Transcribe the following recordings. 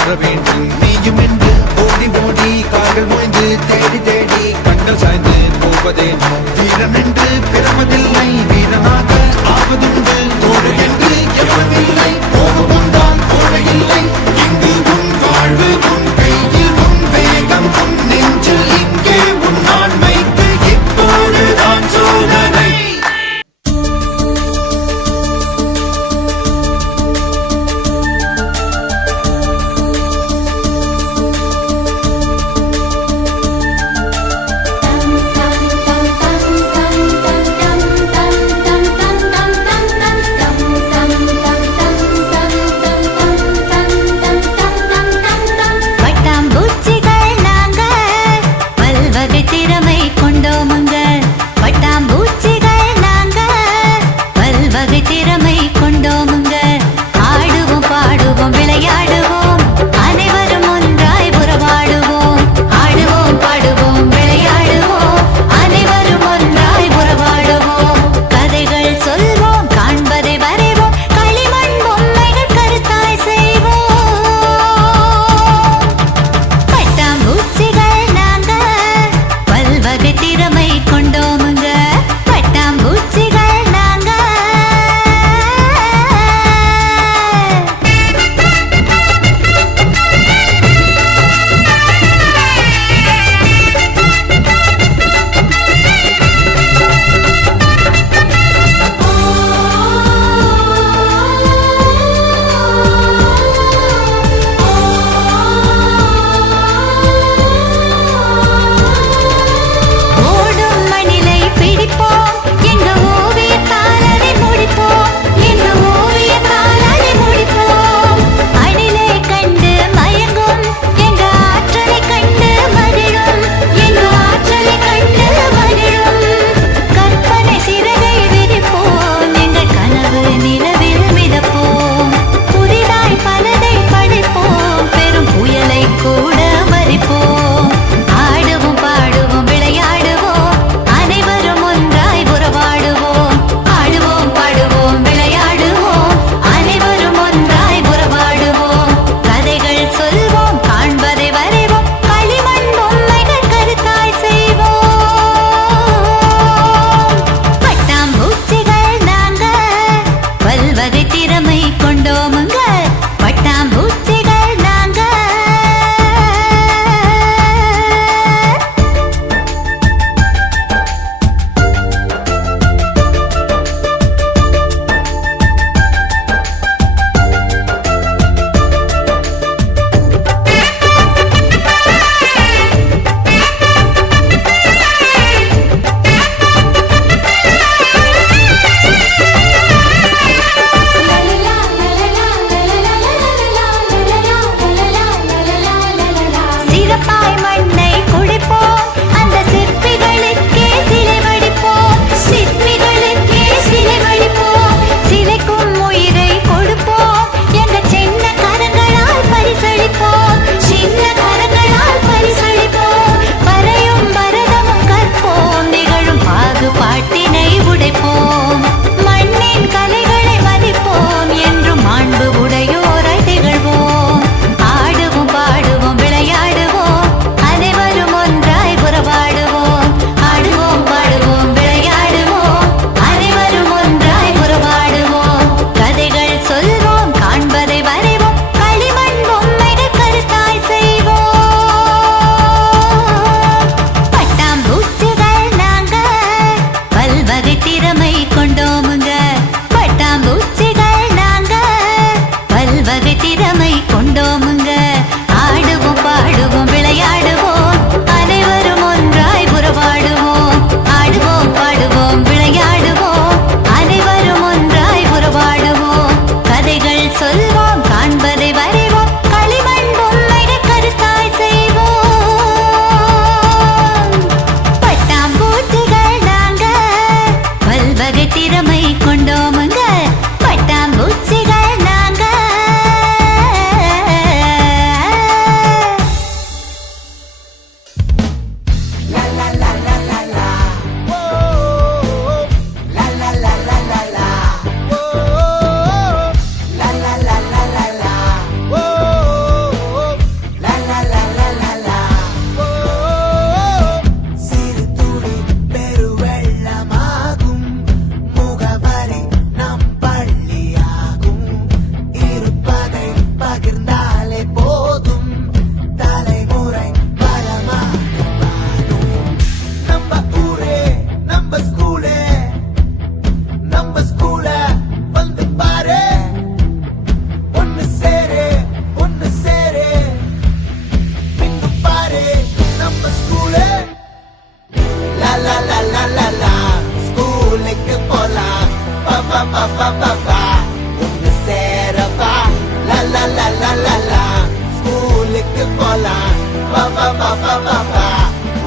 வர வேண்டும். நீயும் என்று ஓடி ஓடி கால்கள் மோய்ந்து தேடி தேடி கண்கள் சாய்ந்து போவதே வீரன் என்று பிறப்பதில்லை, வீரனாக ஆவதுண்டு. தோழு என்று எவரில்லை, போவதுண்டான் தோழு இல்லை. இங்கு உன் வாழ்வு உன் கையில், உன் வேகம் உன் நெஞ்சில். இங்கே உன் ஆண்மைக்கு இப்போதுதான் சோதனை.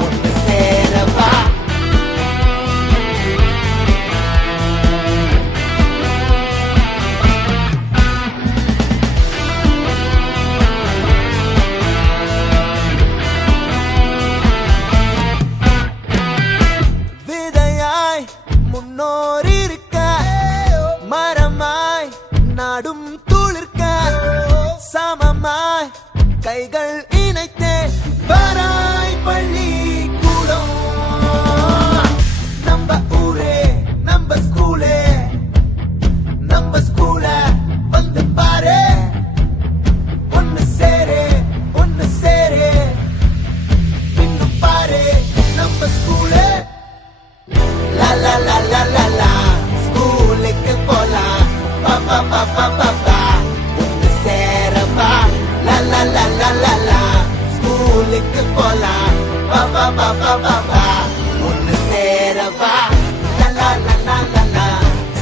ஒன்னு சேரவா விதையாய் முன்னோர் இருக்க மரமாய் நாடும் துளிர்க்க சமமாய் கைகள் இணைத்தே வராய் பள்ளி கூடம் நம்ம ஊரே நம்ம ஸ்கூலே வந்து பாரு ஒன்னு சேரு இன்னும் பாரு நம்ம ஸ்கூலே லா லா லா லா லா லா ஸ்கூலுக்கு போலாம் பாப்பா பாப்பா பாப்பா ஒன்னு சேரவா லா லா லா லா லா லா ஸ்கூலுக்கு போலாம் பாப்பா பாப்பா பாப்பா ஒன்னு சேரவா லா லா லா லா லா லா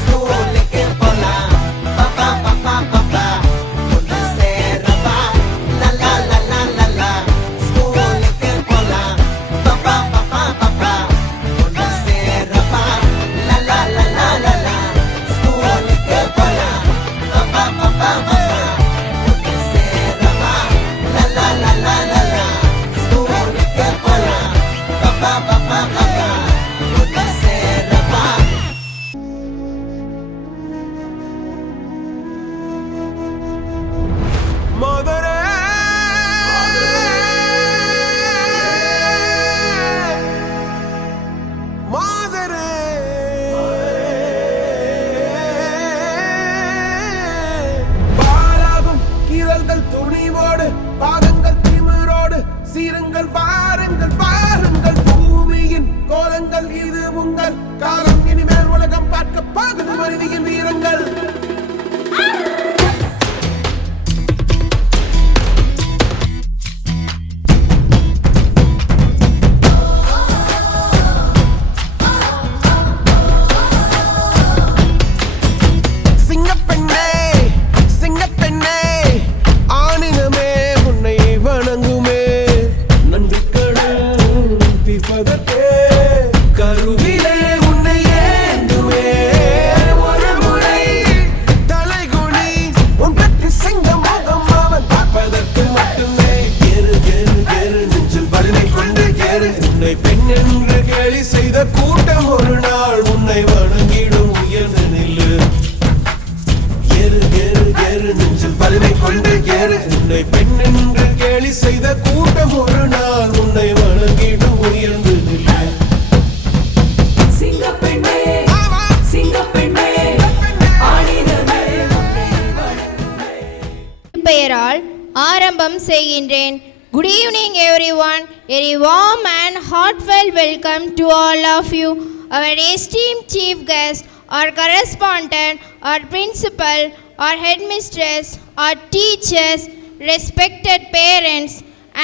ஸ்கூலுக்கு போலாம் பாப்பா பாப்பா பாப்பா ஒன்னு சேரவா லா லா லா லா லா லா ஸ்கூலுக்கு போலாம் பாப்பா பாப்பா பாப்பா ஒன்னு சேரவா லா லா லா லா லா லா ஸ்கூலுக்கு போலாம் பாப்பா பாப்பா பாப்பா ஒன்னு சேரவா லா லா லா லா லா லா ஸ்கூலுக்கு போலாம் பாப்பா பாப்பா பாப்பா ஒன்னு சேரவா மதுரை மதுரை பாலாகும் கீரல்கள் துணிவோடு பாதங்கள் திமிரோடு சீருங்கள் பாருங்கள் பாருங்கள் பூமியின் கோலங்கள் இது உங்கள் காலம் இனிமேல் உலகம் பார்க்க பாகுது மனிதியின் வீரங்கள் சிங்கப்பெண்ணே சிங்கப்பெண்ணே ஆணினமே உன்னை வணங்குமே நன்றிக்கடன் தீர்ப்பதற்கே கருவிலே உன்னை ஏந்துமே ஒரு முறை தலைகுனி உன் பற்றி சிங்க முகம் அவன் பார்ப்பதற்கு மட்டுமே ஏறு ஏறு ஏறு நெஞ்சில் வலிமை கொண்டு ஏறு உன்னை பெண் என்று கேலி செய்த கூட்டம் ஒரு நாள் உன்னை வணங்கிடும் உயர்ந்து நில்லு ஏறு ஏறு ஏறு நெஞ்சில் வலிமை கொண்டு ஏறு உன்னை பெண் என்று கேலி செய்த கூட்டம் ஒரு நாள் உன்னை வணங்கிடும் உயர்ந்து நில்லு சிங்கப்பெண்ணே சிங்கப்பெண்ணே ஆணினமே பெயரால் ஆரம்பம் செய்கின்றேன். Good evening everyone. A warm and heartfelt welcome to all of you. Our esteemed chief guest, our correspondent, our principal, our headmistress, our teachers, respected parents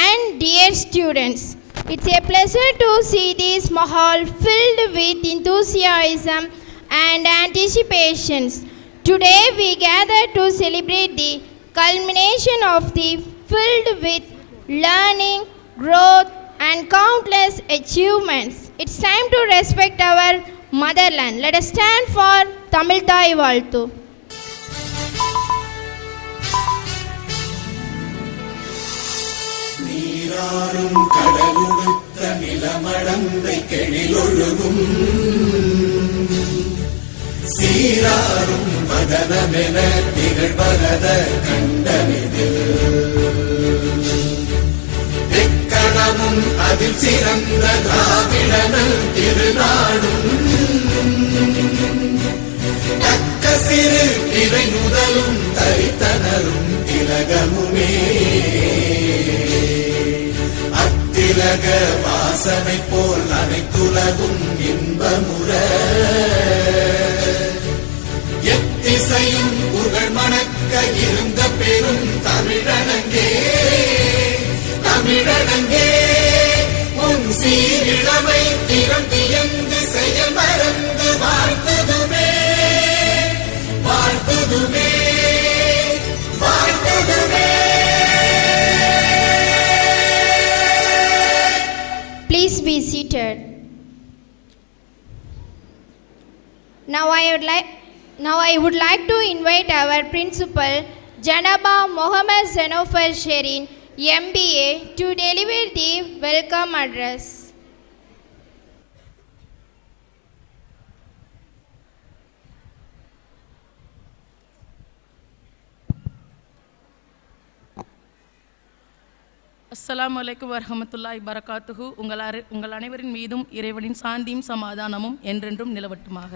and dear students. It's a pleasure to see this mahal filled with enthusiasm and anticipations. Today we gather to celebrate the culmination of the filled with learning, growth and countless achievements. It's time to respect our motherland. Let us stand for Tamil Thai Valthu. நீராறும் கடலுடுத்த நிலமடந்தை கெழிலொழுகும் சீராறும் மதனமென திகழ்வரத கண்டனிதில் எக்கணமும் அதில் சிறந்த திராவிடனல் திருநாடும் தக்க சிறு இறை முதலும் தரித்தனரும் திலகமுமே அத்திலக வாசனை போல் அனைத்துலகும் இன்பமுற எத்திசையும் புகழ் மணக்க இருந்த பெரும் தமிழனங்கே தமிழனங்கே உன் சீரிழமை திறம் தியந்து செயல் மறந்து வாழ்த்துதுமே வாழ்த்துதுமே வாழ்த்துதுமே Please be seated. Now I would like to invite our principal, Janaba Mohammed Zanofar Sherin, MBA, to deliver the welcome address. அஸ்ஸலாமு அலைக்கும் வரஹ்மத்துல்லாஹி பரகாத்துஹு. உங்கள் அனைவரின் மீதும் இறைவனின் சாந்தியும் சமாதானமும் என்றென்றும் நிலவட்டுமாக.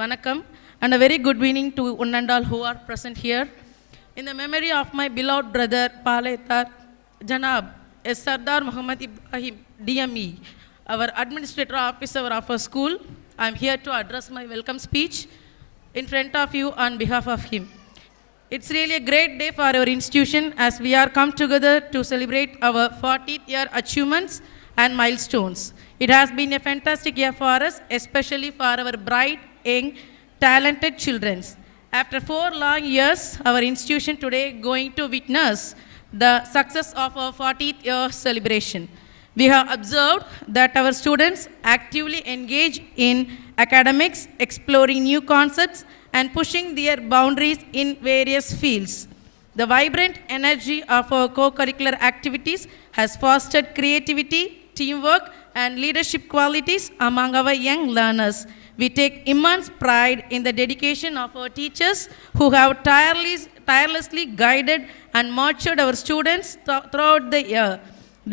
வணக்கம் and a very good evening to one and all who are present here. In the memory of my beloved brother Paletar Janab S. Sardar Muhammad Ibrahim DME, our administrator officer of our school, I am here to address my welcome speech in front of you on behalf of him. It's really a great day for our institution as we are come together to celebrate our 40th year achievements and milestones. It has been a fantastic year for us, especially for our bright, young, talented children. After 4 long years, our institution today going to witness the success of our 40th year celebration. We have observed that our students actively engage in academics, exploring new concepts, and pushing their boundaries in various fields. The vibrant energy of our co-curricular activities has fostered creativity, teamwork, and leadership qualities among our young learners. We take immense pride in the dedication of our teachers who have tirelessly guided and nurtured our students throughout the year.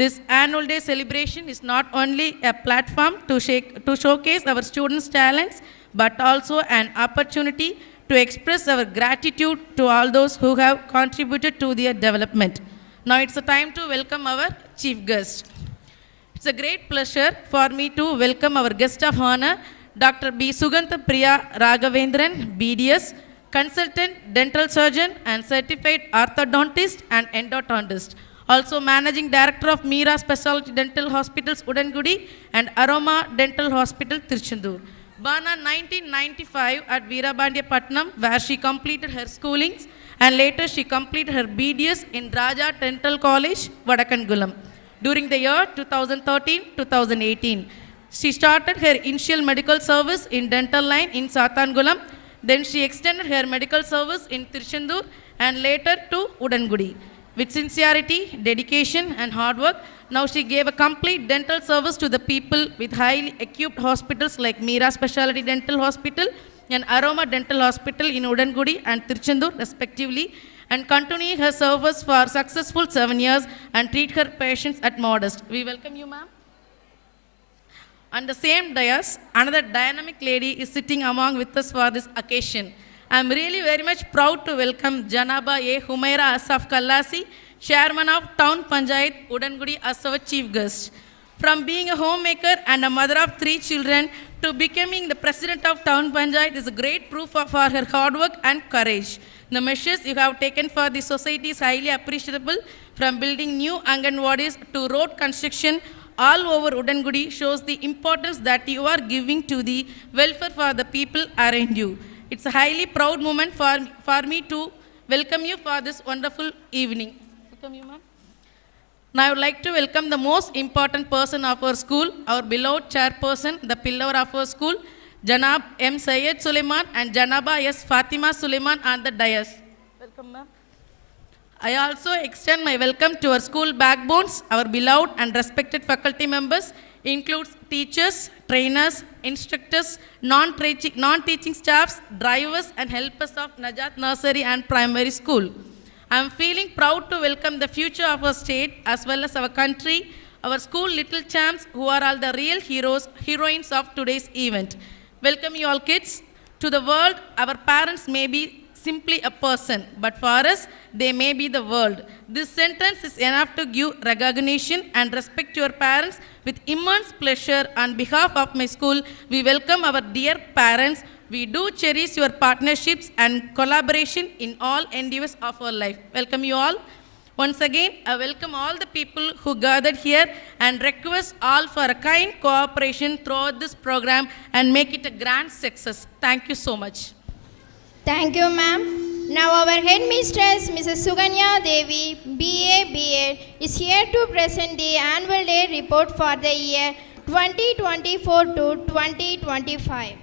This annual day celebration is not only a platform to showcase our students' talents, but also an opportunity to express our gratitude to all those who have contributed to their development. Now it's a time to welcome our chief guest. It's a great pleasure for me to welcome our guest of honor, Dr. B. Sugantha Priya Raghavendran, BDS, consultant dental surgeon and certified orthodontist and endodontist. Also managing director of Meera Specialty Dental Hospitals, Udangudi, and Aroma Dental Hospital, Tiruchendur. Born in 1995 at Veerabandiyapatnam, where she completed her schoolings, and later she completed her BDS in Raja Dental College, Vadakangulam. During the year 2013-2018, she started her initial medical service in dental line in Sathangulam. Then she extended her medical service in Tiruchendur and later to Udangudi. With sincerity, dedication, and hard work, now she gave a complete dental service to the people with highly equipped hospitals like Meera Specialty Dental Hospital and Aroma Dental Hospital in Udangudi and Tiruchendur respectively, and continuing her service for successful 7 years and treat her patients at Modest. We welcome you, ma'am. On the same dais, another dynamic lady is sitting among with us for this occasion. I am really very much proud to welcome Janaba A. Humaira Asaf Kallasi, Chairman of Town Panchayat, Udangudi, as our chief guest. From being a homemaker and a mother of 3 children to becoming the president of Town Panchayat is a great proof for her hard work and courage. The measures you have taken for the society is highly appreciable, from building new Anganwadis to road construction all over Udangudi shows the importance that you are giving to the welfare for the people around you. It's a highly proud moment for me to welcome you for this wonderful evening. Welcome you, ma'am. Now I would like to welcome the most important person of our school, our beloved chairperson, the pillar of our school, Janab M. Syed Suleiman and Janaba S. Fatima Suleiman on the dais. Welcome, ma'am. I also extend my welcome to our school backbones, our beloved and respected faculty members, includes teachers, trainers, instructors, non-teaching staffs, drivers and helpers of Najat Nursery and Primary School. I am feeling proud to welcome the future of our state as well as our country, our school little champs who are all the real heroines of today's event. Welcome you all kids. To the world, our parents may be simply a person, but for us, they may be the world. This sentence is enough to give recognition and respect to your parents. With immense pleasure, on behalf of my school, we welcome our dear parents. We do cherish your partnerships and collaboration in all endeavors of our life. Welcome you all. Once again, I welcome all the people who gathered here and request all for a kind cooperation throughout this program and make it a grand success. Thank you so much. Thank you, ma'am. Now our headmistress, Mrs. Suganya Devi, BA B.Ed, is here to present the annual day report for the year 2024 to 2025.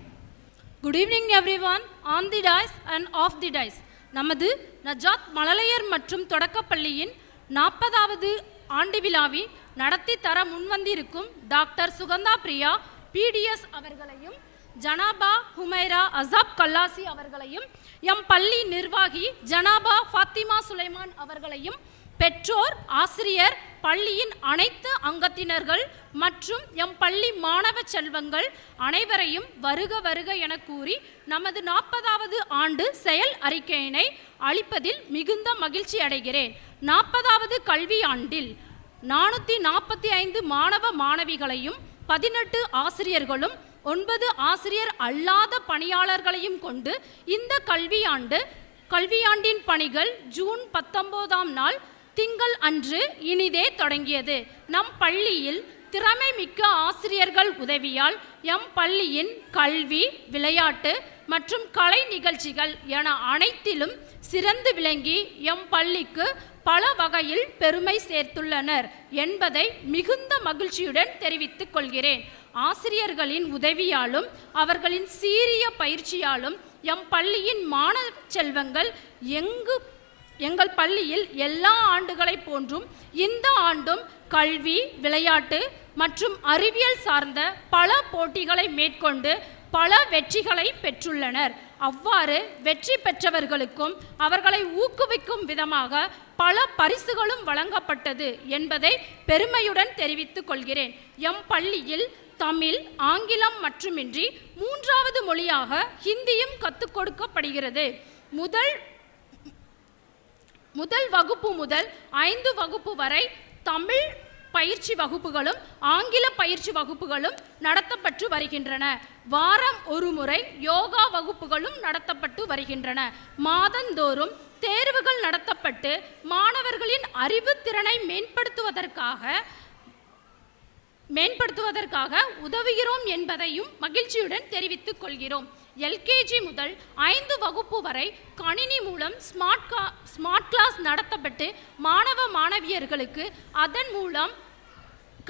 Good evening everyone on the dais and off the dais. நமது நஜாத் மழலையர் மற்றும் தொடக்கப்பள்ளியின் 40வது ஆண்டு விழாவை நடத்தி தர முன்வந்திருக்கும் doctor Sugantha Priya BDS அவர்களையும் ஜனாபா ஹுமைரா அசாப் கல்லாசி அவர்களையும் M பள்ளி நிர்வாகி ஜனாபா ஃபாத்திமா சுலைமான் அவர்களையும் பெற்றோர் ஆசிரியர் பள்ளியின் அனைத்து அங்கத்தினர்கள் மற்றும் எம் பள்ளி மாணவ செல்வங்கள் அனைவரையும் வருக வருக என கூறி நமது 40வது ஆண்டு செயல் அறிக்கையினை அளிப்பதில் மிகுந்த மகிழ்ச்சி அடைகிறேன். 40வது கல்வி ஆண்டில் 445 மாணவ மாணவிகளையும் 18 ஆசிரியர்களும் 9 ஆசிரியர் அல்லாத பணியாளர்களையும் கொண்டு இந்த கல்வியாண்டின் பணிகள் ஜூன் 19ஆம் நாள் திங்கள் அன்று இனிதே தொடங்கியது. நம் பள்ளியில் திறமை மிக்க ஆசிரியர்கள் உதவியால் எம் பள்ளியின் கல்வி, விளையாட்டு மற்றும் கலை நிகழ்ச்சிகள் என அனைத்திலும் சிறந்து விளங்கி எம் பள்ளிக்கு பல வகையில் பெருமை சேர்த்துள்ளனர் என்பதை மிகுந்த மகிழ்ச்சியுடன் தெரிவித்துக் கொள்கிறேன். ஆசிரியர்களின் உதவியாலும் அவர்களின் சீரிய பயிற்சியாலும் எம் பள்ளியின் மாணவ செல்வங்கள் எங்கள் பள்ளியில் எல்லா ஆண்டுகளைப் போன்றும் இந்த ஆண்டும் கல்வி, விளையாட்டு மற்றும் அறிவியல் சார்ந்த பல போட்டிகளை மேற்கொண்டு பல வெற்றிகளை பெற்றுள்ளனர். அவ்வாறு வெற்றி பெற்றவர்களுக்கும் அவர்களை ஊக்குவிக்கும் விதமாக பல பரிசுகளும் வழங்கப்பட்டது என்பதை பெருமையுடன் தெரிவித்துக் கொள்கிறேன். எம் பள்ளியில் தமிழ், ஆங்கிலம் மட்டுமின்றி 3வது மொழியாக ஹிந்தியும் கற்றுக் கொடுக்கப்படுகிறது. முதல் வகுப்பு முதல் 5 வகுப்பு வரை தமிழ் பயிற்சி வகுப்புகளும் ஆங்கில பயிற்சி வகுப்புகளும் நடத்தப்பட்டு வருகின்றன. வாரம் ஒரு முறை யோகா வகுப்புகளும் நடத்தப்பட்டு வருகின்றன. மாதந்தோறும் தேர்வுகள் நடத்தப்பட்டு மாணவர்களின் அறிவுத்திறனை மேம்படுத்துவதற்காக உதவுகிறோம் என்பதையும் மகிழ்ச்சியுடன் தெரிவித்துக் கொள்கிறோம். எல்கேஜி முதல் 5 வகுப்பு வரை கணினி மூலம் ஸ்மார்ட் கிளாஸ் நடத்தப்பட்டு மாணவ மாணவியர்களுக்கு அதன் மூலம்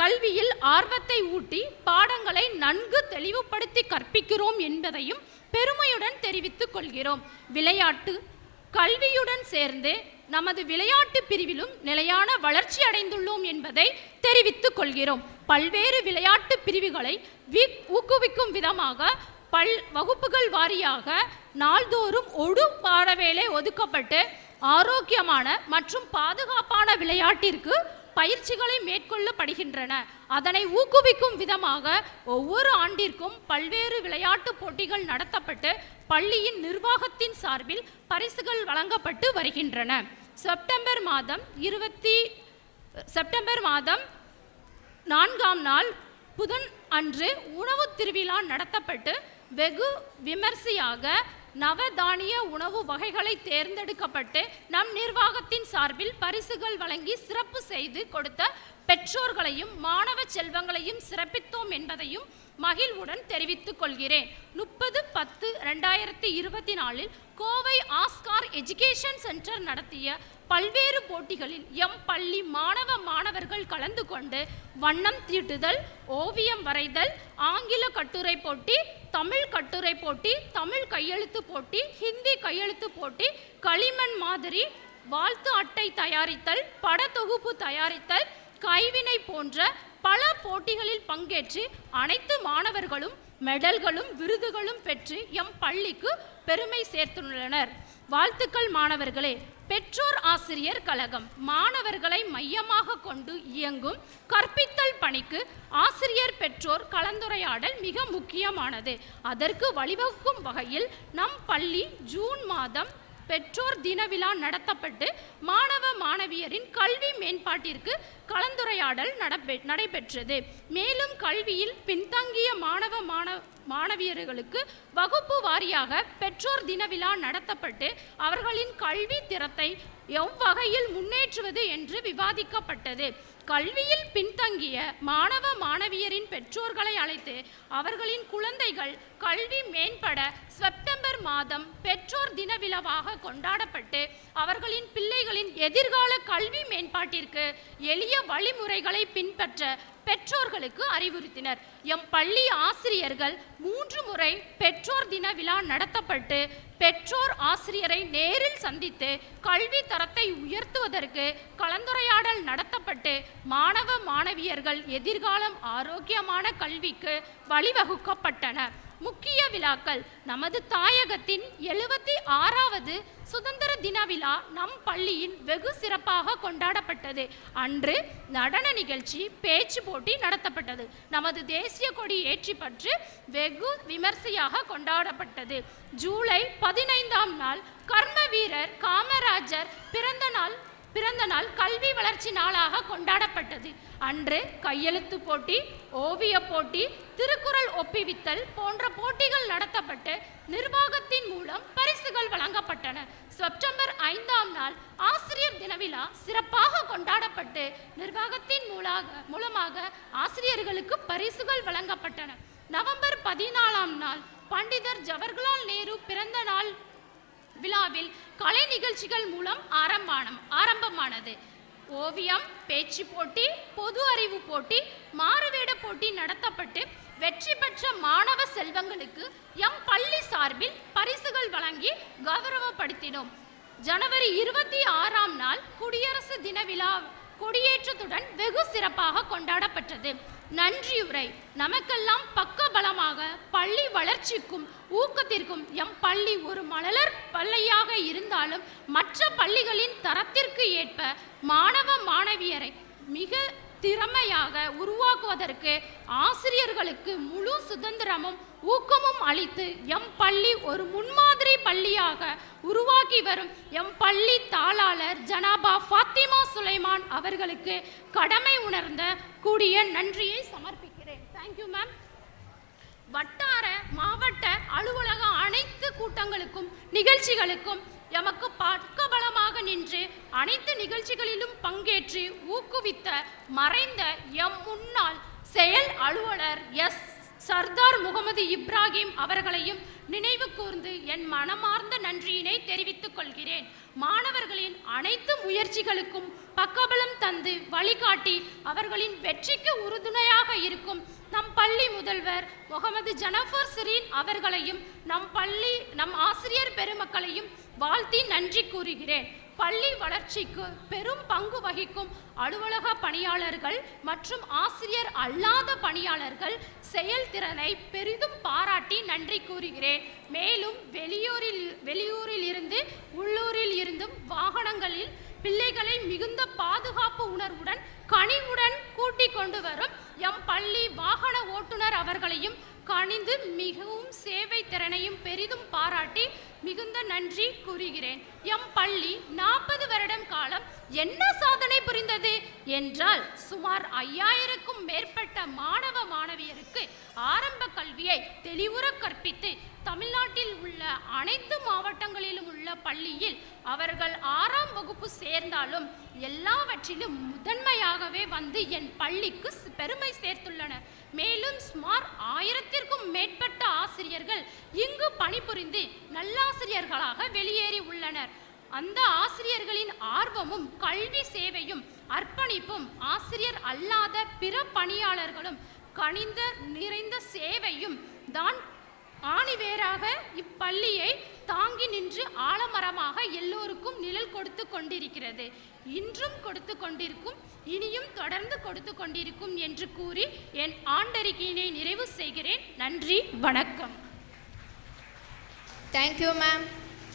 கல்வியில் ஆர்வத்தை ஊட்டி பாடங்களை நன்கு தெளிவுபடுத்தி கற்பிக்கிறோம் என்பதையும் பெருமையுடன் தெரிவித்துக் கொள்கிறோம். விளையாட்டு கல்வியுடன் சேர்ந்து நமது விளையாட்டு பிரிவிலும் நிலையான வளர்ச்சி அடைந்துள்ளோம் என்பதை தெரிவித்துக் கொள்கிறோம். பல்வேறு விளையாட்டு பிரிவுகளை ஊக்குவிக்கும் விதமாக வகுப்புகள் வாரியாக நாள்தோறும் ஒரு பாடவேளை ஒதுக்கப்பட்டு ஆரோக்கியமான மற்றும் பாதுகாப்பான விளையாட்டிற்கு பயிற்சிகளை மேற்கொள்ளப்படுகின்றன. அதனை ஊக்குவிக்கும் விதமாக ஒவ்வொரு ஆண்டிற்கும் பல்வேறு விளையாட்டு போட்டிகள் நடத்தப்பட்டு பள்ளியின் நிர்வாகத்தின் சார்பில் பரிசுகள் வழங்கப்பட்டு வருகின்றன. செப்டம்பர் மாதம் 4ஆம் நாள் புதன் அன்று உணவு திருவிழா நடத்தப்பட்டு வெகு விமர்சையாக நவதானிய உணவு வகைகளை தேர்ந்தெடுக்கப்பட்டு நம் நிர்வாகத்தின் சார்பில் பரிசுகள் வழங்கி சிறப்பு செய்து கொடுத்த பெற்றோர்களையும் மாணவ செல்வங்களையும் சிறப்பித்தோம் என்பதையும் மகிழ்வுடன் தெரிவித்துக் கொள்கிறேன். 30/10/2024 கோவை ஆஸ்கார் எஜுகேஷன் சென்டர் நடத்திய பல்வேறு போட்டிகளில் எம் பள்ளி மாணவர்கள் கலந்து கொண்டு வண்ணம் தீட்டுதல், ஓவியம் வரைதல், ஆங்கில கட்டுரை போட்டி, தமிழ் கட்டுரை போட்டி, தமிழ் கையெழுத்து போட்டி, ஹிந்தி கையெழுத்து போட்டி, களிமண் மாதிரி, வாழ்த்து அட்டை தயாரித்தல், படத்தொகுப்பு தயாரித்தல், கைவினை போன்ற பல போட்டிகளில் பங்கேற்று அனைத்து மாணவர்களும் மெடல்களும் விருதுகளும் பெற்று எம் பள்ளிக்கு பெருமை சேர்த்துள்ளனர். வாழ்த்துக்கள் மாணவர்களே. பெற்றோர் ஆசிரியர் கழகம் மாணவர்களை மையமாக கொண்டு இயங்கும் கற்பித்தல் பணிக்கு ஆசிரியர் பெற்றோர் கலந்துரையாடல் மிக முக்கியமானது. அதற்கு வழிவகுக்கும் வகையில் நம் பள்ளி ஜூன் மாதம் பெற்றோர் தின விழா நடத்தப்பட்டு மாணவ மாணவியரின் கல்வி மேம்பாட்டிற்கு கலந்துரையாடல் நடைபெற்றது. மேலும் கல்வியில் பின்தங்கிய மாணவியர்களுக்கு வகுப்பு வாரியாக பெற்றோர் தின விழா நடத்தப்பட்டு அவர்களின் கல்வி திறத்தை எவ்வகையில் முன்னேற்றுவது என்று விவாதிக்கப்பட்டது. கல்வியில் பின்தங்கிய மாணவ மாணவியரின் பெற்றோர்களை அழைத்து அவர்களின் குழந்தைகள் கல்வி மேம்பட செப்டம்பர் செப்டம்பர் மாதம் பெற்றோர் தின விழாவாக கொண்டாடப்பட்டு அவர்களின் பிள்ளைகளின் எதிர்கால கல்வி மேம்பாட்டிற்கு எளிய வழிமுறைகளை பின்பற்ற பெற்றோர்களுக்கு அறிவுறுத்தினர். எம் பள்ளி ஆசிரியர்கள் 3 முறை பெற்றோர் தின விழா நடத்தப்பட்டு பெற்றோர் ஆசிரியரை நேரில் சந்தித்து கல்வி தரத்தை உயர்த்துவதற்கு கலந்துரையாடல் நடத்தப்பட்டு மாணவ மாணவியர்கள் எதிர்காலம் ஆரோக்கியமான கல்விக்கு வழிவகுக்கப்பட்டன. முக்கிய விழாக்கள்: நமது தாயகத்தின் 76வது சுதந்திர தின விழா நம் பள்ளியின் வெகு சிறப்பாக கொண்டாடப்பட்டது. அன்று நடன நிகழ்ச்சி, பேச்சு போட்டி நடத்தப்பட்டது. நமது தேசிய கொடி ஏற்றி பற்றி வெகு விமர்சையாக கொண்டாடப்பட்டது. ஜூலை 15ஆம் நாள் கர்ம வீரர் காமராஜர் பிறந்த நாள் கல்வி வளர்ச்சி நாளாக கொண்டாடப்பட்டது. அன்று கையெழுத்து போட்டி, ஓவிய போட்டி, திருக்குறள் ஒப்பிவித்தல் போன்ற போட்டிகள் நடத்தப்பட்டு நிர்வாகத்தின் மூலம் பரிசுகள் வழங்கப்பட்டன. செப்டம்பர் 5ஆம் நாள் ஆசிரியர் தின விழா சிறப்பாக கொண்டாடப்பட்டு நிர்வாகத்தின் மூலமாக ஆசிரியர்களுக்கு பரிசுகள் வழங்கப்பட்டன. நவம்பர் 14ஆம் நாள் பண்டிதர் ஜவஹர்லால் நேரு பிறந்த நாள் விழாவில் கலை நிகழ்ச்சிகள் மூலம் ஆரம்பமானது. ஓவியம், பேச்சு போட்டி, பொது அறிவு போட்டி, மாறுவேட போட்டி நடத்தப்பட்டு வெற்றி பெற்ற மாணவ செல்வங்களுக்கு எம் பள்ளி சார்பில் பரிசுகள் வழங்கி கௌரவப்படுத்தினோம். ஜனவரி 26ஆம் நாள் குடியரசு தின விழா கொடியேற்றத்துடன் வெகு சிறப்பாக கொண்டாடப்பட்டது. நன்றியுரை: நமக்கெல்லாம் பக்கபலமாக பள்ளி வளர்ச்சிக்கும் ஊக்கத்திற்கும் எம் பள்ளி ஒரு மழலர் பள்ளியாக இருந்தாலும் மற்ற பள்ளிகளின் தரத்திற்கு ஏற்ப மாணவ மாணவியரை மிக திறமையாக உருவாக்குவதற்கு ஆசிரியர்களுக்கு முழு சுதந்திரமும் ஊக்கமும் அளித்து எம் பள்ளி ஒரு முன்மாதிரி பள்ளியாக உருவாக்கி வரும் எம் பள்ளி தாளாளர் ஜனாபா ஃபாத்திமா சுலைமான் அவர்களுக்கு கடமை உணர்ந்த கூடிய நன்றியை சமர்ப்பிக்கிறேன். Thank you ma'am. வட்டார மாவட்ட அலுவலக அனைத்து கூட்டங்களுக்கும் நிகழ்ச்சிகளுக்கும் எமக்கு பக்கபலமாக நின்று அனைத்து நிகழ்ச்சிகளிலும் பங்கேற்று ஊக்குவித்த மறைந்த எம் முன்னாள் செயல் அலுவலர் எஸ் சர்தார் முகமது இப்ராஹிம் அவர்களையும் நினைவு கூர்ந்து என் மனமார்ந்த நன்றியினை தெரிவித்துக் கொள்கிறேன். மாணவர்களின் அனைத்து முயற்சிகளுக்கும் பக்கபலம் தந்து வழிகாட்டி அவர்களின் வெற்றிக்கு உறுதுணையாக இருக்கும் நம் பள்ளி முதல்வர் முகமது ஜனஃபர் சிரீன் அவர்களையும் நம் ஆசிரியர் பெருமக்களையும் வாழ்த்தி நன்றி கூறுகிறேன். பள்ளி வளர்ச்சிக்கு பெரும் பங்கு வகிக்கும் அலுவலக பணியாளர்கள் மற்றும் ஆசிரியர் அல்லாத பணியாளர்கள் செயல்திறனை பெரிதும் பாராட்டி நன்றி கூறுகிறேன். மேலும் வெளியூரில் இருந்து உள்ளூரில் இருந்தும் வாகனங்களில் பிள்ளைகளை மிகுந்த பாதுகாப்பு உணர்வுடன் கனிவுடன் கூட்டிக் கொண்டு வரும் எம் பள்ளி வாகன ஓட்டுநர் அவர்களையும் கணிந்து மிகவும் சேவை திறனையும் பெரிதும் பாராட்டி மிகுந்த நன்றி கூறுகிறேன். எம் பள்ளி 40 வருடம் காலம் என்ன சாதனை புரிந்தது என்றால் சுமார் 5000க்கும் மேற்பட்ட மாணவ மாணவியருக்கு ஆரம்ப கல்வியை தெளிவுற கற்பித்து தமிழ்நாட்டில் உள்ள அனைத்து மாவட்டங்களிலும் உள்ள பள்ளியில் அவர்கள் 6ஆம் வகுப்பு சேர்ந்தாலும் எல்லாவற்றிலும் முதன்மையாகவே வந்து என் பள்ளிக்கு பெருமை சேர்த்துள்ளனர். மேலும் சுமார் 1000த்திற்கும் மேற்பட்ட ஆசிரியர்கள் இங்கு பணிபுரிந்து நல்லாசிரியர்களாக வெளியேறி உள்ளனர். அந்த ஆசிரியர்களின் ஆர்வமும் கல்வி சேவையும் அர்ப்பணிப்பும் ஆசிரியர் அல்லாத பிற பணியாளர்களும் கனிந்த நிறைந்த சேவையும் தான் ஆணிவேராக இப்பள்ளியை தாங்கி நின்று ஆலமரமாக எல்லோருக்கும் நிழல் கொடுத்து கொண்டிருக்கிறது. இன்றும் கொடுத்து கொண்டிருக்கும், இனியும் தொடர்ந்து கொடுத்து கொண்டிருக்கும் என்று கூறி என் ஆண்டறிக்கையினை நிறைவு செய்கிறேன். நன்றி, வணக்கம். Thank you, ma'am.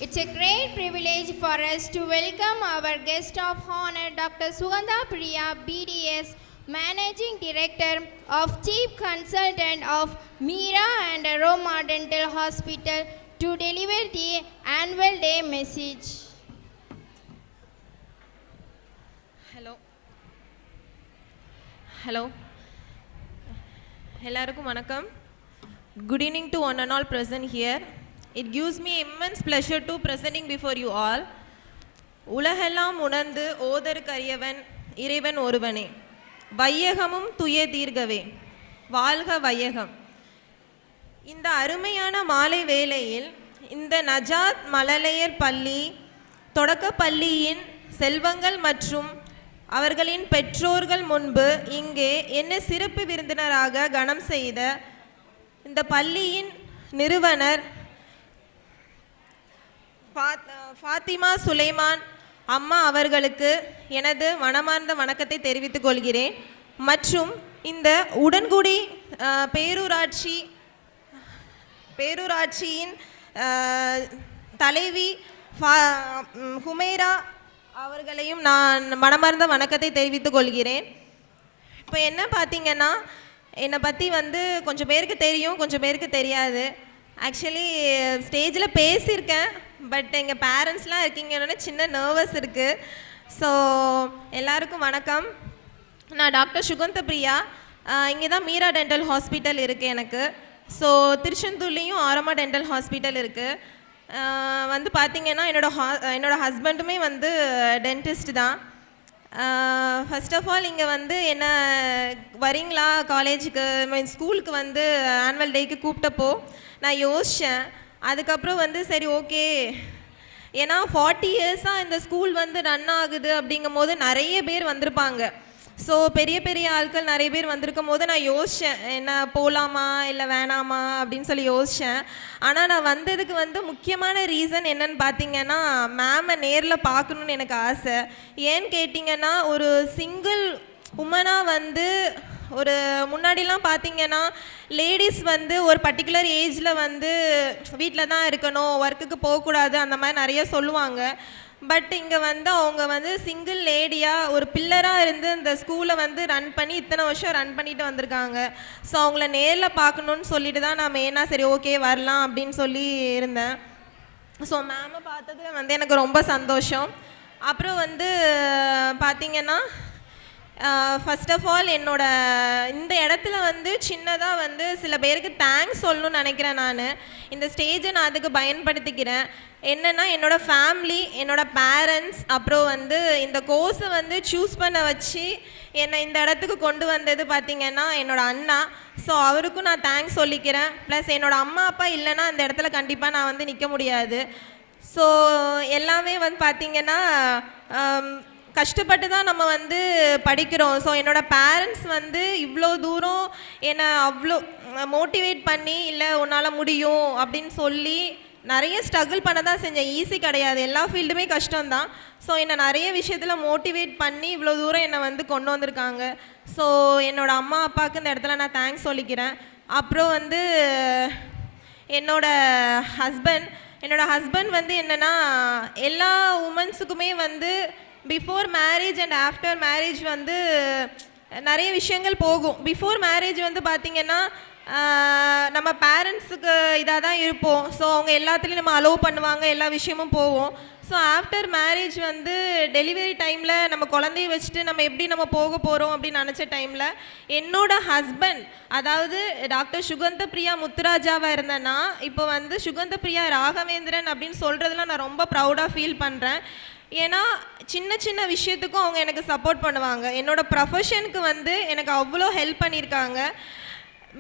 It's a great privilege for us to welcome our guest of honor, Dr. Sugandha Priya, BDS, Managing Director of Chief Consultant of Meera and Aroma Dental Hospital, to deliver the annual day message. Hello. எல்லாருக்கும் வணக்கம். Good evening to one and all present here. It gives me immense pleasure to presenting before you all. உலகெல்லாம் உணர்ந்து ஓதற்கரியவன் இறைவன் ஒருவனே, வையகமும் துய தீர்கவே, வாழ்க வையகம். இந்த அருமையான மாலை வேளையில் இந்த நஜாத் மழலையர் பள்ளி தொடக்கப்பள்ளியின் செல்வங்கள் மற்றும் அவர்களின் பெற்றோர்கள் முன்பு இங்கே என்ன சிறப்பு விருந்தினராக கனம் செய்த இந்த பள்ளியின் நிறுவனர் ஃபாத்திமா சுலைமான் அம்மா அவர்களுக்கு எனது மனமார்ந்த வணக்கத்தை தெரிவித்துக் கொள்கிறேன். மற்றும் இந்த உடன்குடி பேரூராட்சியின் தலைவி ஹுமைரா அவர்களையும் நான் மனமார்ந்த வணக்கத்தை தெரிவித்துக் கொள்கிறேன். இப்போ என்ன பார்த்தீங்கன்னா, என்னை பற்றி வந்து கொஞ்சம் பேருக்கு தெரியும், கொஞ்சம் பேருக்கு தெரியாது. ஆக்சுவலி ஸ்டேஜில் பேசியிருக்கேன், பட் எங்கள் பேரண்ட்ஸ்லாம் இருக்கீங்கன்னு சின்ன நர்வஸ் இருக்குது. ஸோ எல்லாருக்கும் வணக்கம். நான் டாக்டர் சுகந்த பிரியா. இங்கே தான் மீரா டென்டல் ஹாஸ்பிட்டல் இருக்குது எனக்கு. ஸோ திருச்செந்தூர்லேயும் ஆரமா டென்டல் ஹாஸ்பிட்டல் இருக்குது. வந்து பார்த்திங்கன்னா என்னோட ஹஸ்பண்டுமே வந்து டென்டிஸ்ட் தான். ஃபர்ஸ்ட் ஆஃப் ஆல் இங்கே வந்து என்ன வரீங்களா காலேஜுக்கு ஸ்கூலுக்கு வந்து ஆனுவல் டேக்கு கூப்பிட்டப்போ நான் யோசித்தேன். அதுக்கப்புறம் வந்து சரி ஓகே, ஏன்னா 40 இயர்ஸாக இந்த ஸ்கூல் வந்து ரன் ஆகுது அப்படிங்கும் போது நிறைய பேர் வந்திருப்பாங்க. ஸோ பெரிய பெரிய ஆட்கள் நிறைய பேர் வந்திருக்கும் போது நான் யோசித்தேன், என்ன போகலாமா இல்லை வேணாமா அப்படின்னு சொல்லி யோசித்தேன். ஆனால் நான் வந்ததுக்கு வந்து முக்கியமான ரீசன் என்னன்னு பார்த்தீங்கன்னா, மேமை நேரில் பார்க்கணுன்னு எனக்கு ஆசை. ஏன்னு கேட்டிங்கன்னா, ஒரு சிங்கிள் உமனாக வந்து ஒரு முன்னாடிலாம் பார்த்தீங்கன்னா லேடிஸ் வந்து ஒரு பர்டிகுலர் ஏஜில் வந்து வீட்டில் தான் இருக்கணும், ஒர்க்குக்கு போகக்கூடாது, அந்த மாதிரி நிறைய சொல்லுவாங்க. பட் இங்கே வந்து அவங்க வந்து சிங்கிள் லேடியாக ஒரு பில்லராக இருந்து இந்த ஸ்கூலை வந்து ரன் பண்ணி இத்தனை வருஷம் ரன் பண்ணிட்டு வந்திருக்காங்க. ஸோ அவங்கள நேரில் பார்க்கணுன்னு சொல்லிட்டு தான் நான் மெயினாக சரி ஓகே வரலாம் அப்படின்னு சொல்லி இருந்தேன். ஸோ மேமை பார்த்ததுல வந்து எனக்கு ரொம்ப சந்தோஷம். அப்புறம் வந்து பார்த்திங்கன்னா, ஃபர்ஸ்ட் ஆஃப் ஆல் என்னோட இந்த இடத்துல வந்து சின்னதாக வந்து சில பேருக்கு தேங்க்ஸ் சொல்லணும்னு நினைக்கிறேன். நான் இந்த ஸ்டேஜை நான் அதுக்கு பயன்படுத்திக்கிறேன். என்னென்னா, என்னோடய ஃபேமிலி, என்னோடய பேரண்ட்ஸ், அப்புறம் வந்து இந்த கோர்ஸை வந்து சூஸ் பண்ண வச்சு என்னை இந்த இடத்துக்கு கொண்டு வந்தது பார்த்திங்கன்னா என்னோடய அண்ணா. ஸோ அவருக்கும் நான் தேங்க்ஸ் சொல்லிக்கிறேன். ப்ளஸ் என்னோடய அம்மா அப்பா இல்லைன்னா அந்த இடத்துல கண்டிப்பாக நான் வந்து நிற்க முடியாது. ஸோ எல்லாமே வந்து பார்த்திங்கன்னா கஷ்டப்பட்டு தான் நம்ம வந்து படிக்கிறோம். ஸோ என்னோடய பேரண்ட்ஸ் வந்து இவ்வளோ தூரம் என்னை அவ்வளோ மோட்டிவேட் பண்ணி இல்லை உன்னால் முடியும் அப்படின்னு சொல்லி நிறைய ஸ்ட்ரகிள் பண்ண தான் செஞ்சேன். ஈஸி கிடையாது, எல்லா ஃபீல்டுமே கஷ்டம்தான். ஸோ என்னை நிறைய விஷயத்தில் மோட்டிவேட் பண்ணி இவ்வளோ தூரம் என்னை வந்து கொண்டு வந்திருக்காங்க. ஸோ என்னோடய அம்மா அப்பாவுக்கு இந்த இடத்துல நான் தேங்க்ஸ் சொல்லிக்கிறேன். அப்புறம் வந்து என்னோடய ஹஸ்பண்ட் வந்து என்னென்னா, எல்லா உமன்ஸுக்குமே வந்து before marriage and after marriage வந்து நிறைய விஷயங்கள் போகும். பிஃபோர் மேரேஜ் வந்து பார்த்திங்கன்னா நம்ம பேரண்ட்ஸுக்கு இதாக தான் இருப்போம். ஸோ அவங்க எல்லாத்துலேயும் நம்ம அலோவ் பண்ணுவாங்க, எல்லா விஷயமும் போவோம். ஸோ ஆஃப்டர் மேரேஜ் வந்து டெலிவரி டைமில் நம்ம குழந்தைய வச்சுட்டு நம்ம எப்படி நம்ம போக போகிறோம் அப்படின்னு நினச்ச டைமில் என்னோடய ஹஸ்பண்ட், அதாவது டாக்டர் சுகந்த பிரியா முத்துராஜாவாக இருந்தேன்னா இப்போ வந்து சுகந்த பிரியா ராகவேந்திரன் அப்படின்னு சொல்கிறதுல நான் ரொம்ப ப்ரௌடாக ஃபீல் பண்ணுறேன். ஏன்னா சின்ன சின்ன விஷயத்துக்கும் அவங்க எனக்கு சப்போர்ட் பண்ணுவாங்க. என்னோடய ப்ரொஃபஷனுக்கு வந்து எனக்கு அவ்வளோ ஹெல்ப் பண்ணியிருக்காங்க.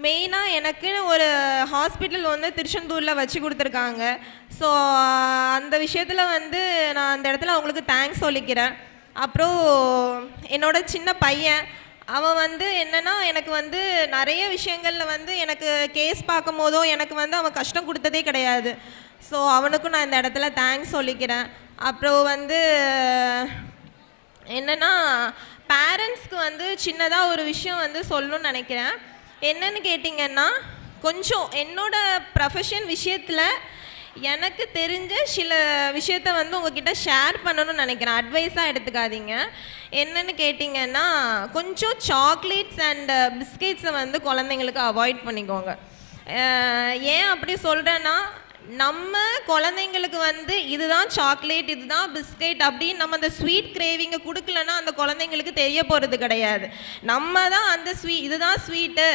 மெயினாக எனக்கு ஒரு ஹாஸ்பிட்டல் வந்து திருச்செந்தூரில் வச்சு கொடுத்துருக்காங்க. ஸோ அந்த விஷயத்தில் வந்து நான் அந்த இடத்துல அவங்களுக்கு தேங்க்ஸ் சொல்லிக்கிறேன். அப்புறம் என்னோட சின்ன பையன், அவன் வந்து என்னென்னா எனக்கு வந்து நிறைய விஷயங்களில் வந்து எனக்கு கேஸ் பார்க்கும் போதோ எனக்கு வந்து அவன் கஷ்டம் கொடுத்ததே கிடையாது. ஸோ அவனுக்கும் நான் இந்த இடத்துல தேங்க்ஸ் சொல்லிக்கிறேன். அப்புறம் வந்து என்னென்னா, பேரண்ட்ஸ்க்கு வந்து சின்னதாக ஒரு விஷயம் வந்து சொல்லணும்னு நினைக்கிறேன். என்னன்னு கேட்டிங்கன்னா, கொஞ்சம் என்னோடய ப்ரொஃபஷன் விஷயத்தில் எனக்கு தெரிஞ்ச சில விஷயத்த வந்து உங்ககிட்ட ஷேர் பண்ணணும்னு நினைக்கிறேன். அட்வைஸாக எடுத்துக்காதீங்க. என்னன்னு கேட்டிங்கன்னா, கொஞ்சம் சாக்லேட்ஸ் அண்ட் பிஸ்கெட்ஸை வந்து குழந்தைங்களுக்கு அவாய்ட் பண்ணிக்கோங்க. ஏன் அப்படி சொல்கிறேன்னா, நம்ம குழந்தைங்களுக்கு வந்து இதுதான் சாக்லேட், இதுதான் பிஸ்கெட் அப்படின்னு நம்ம அந்த ஸ்வீட் கிரேவிங்கை கொடுக்கலன்னா அந்த குழந்தைங்களுக்கு தெரிய போகிறது கிடையாது. நம்ம தான் அந்த இதுதான் ஸ்வீட்டு,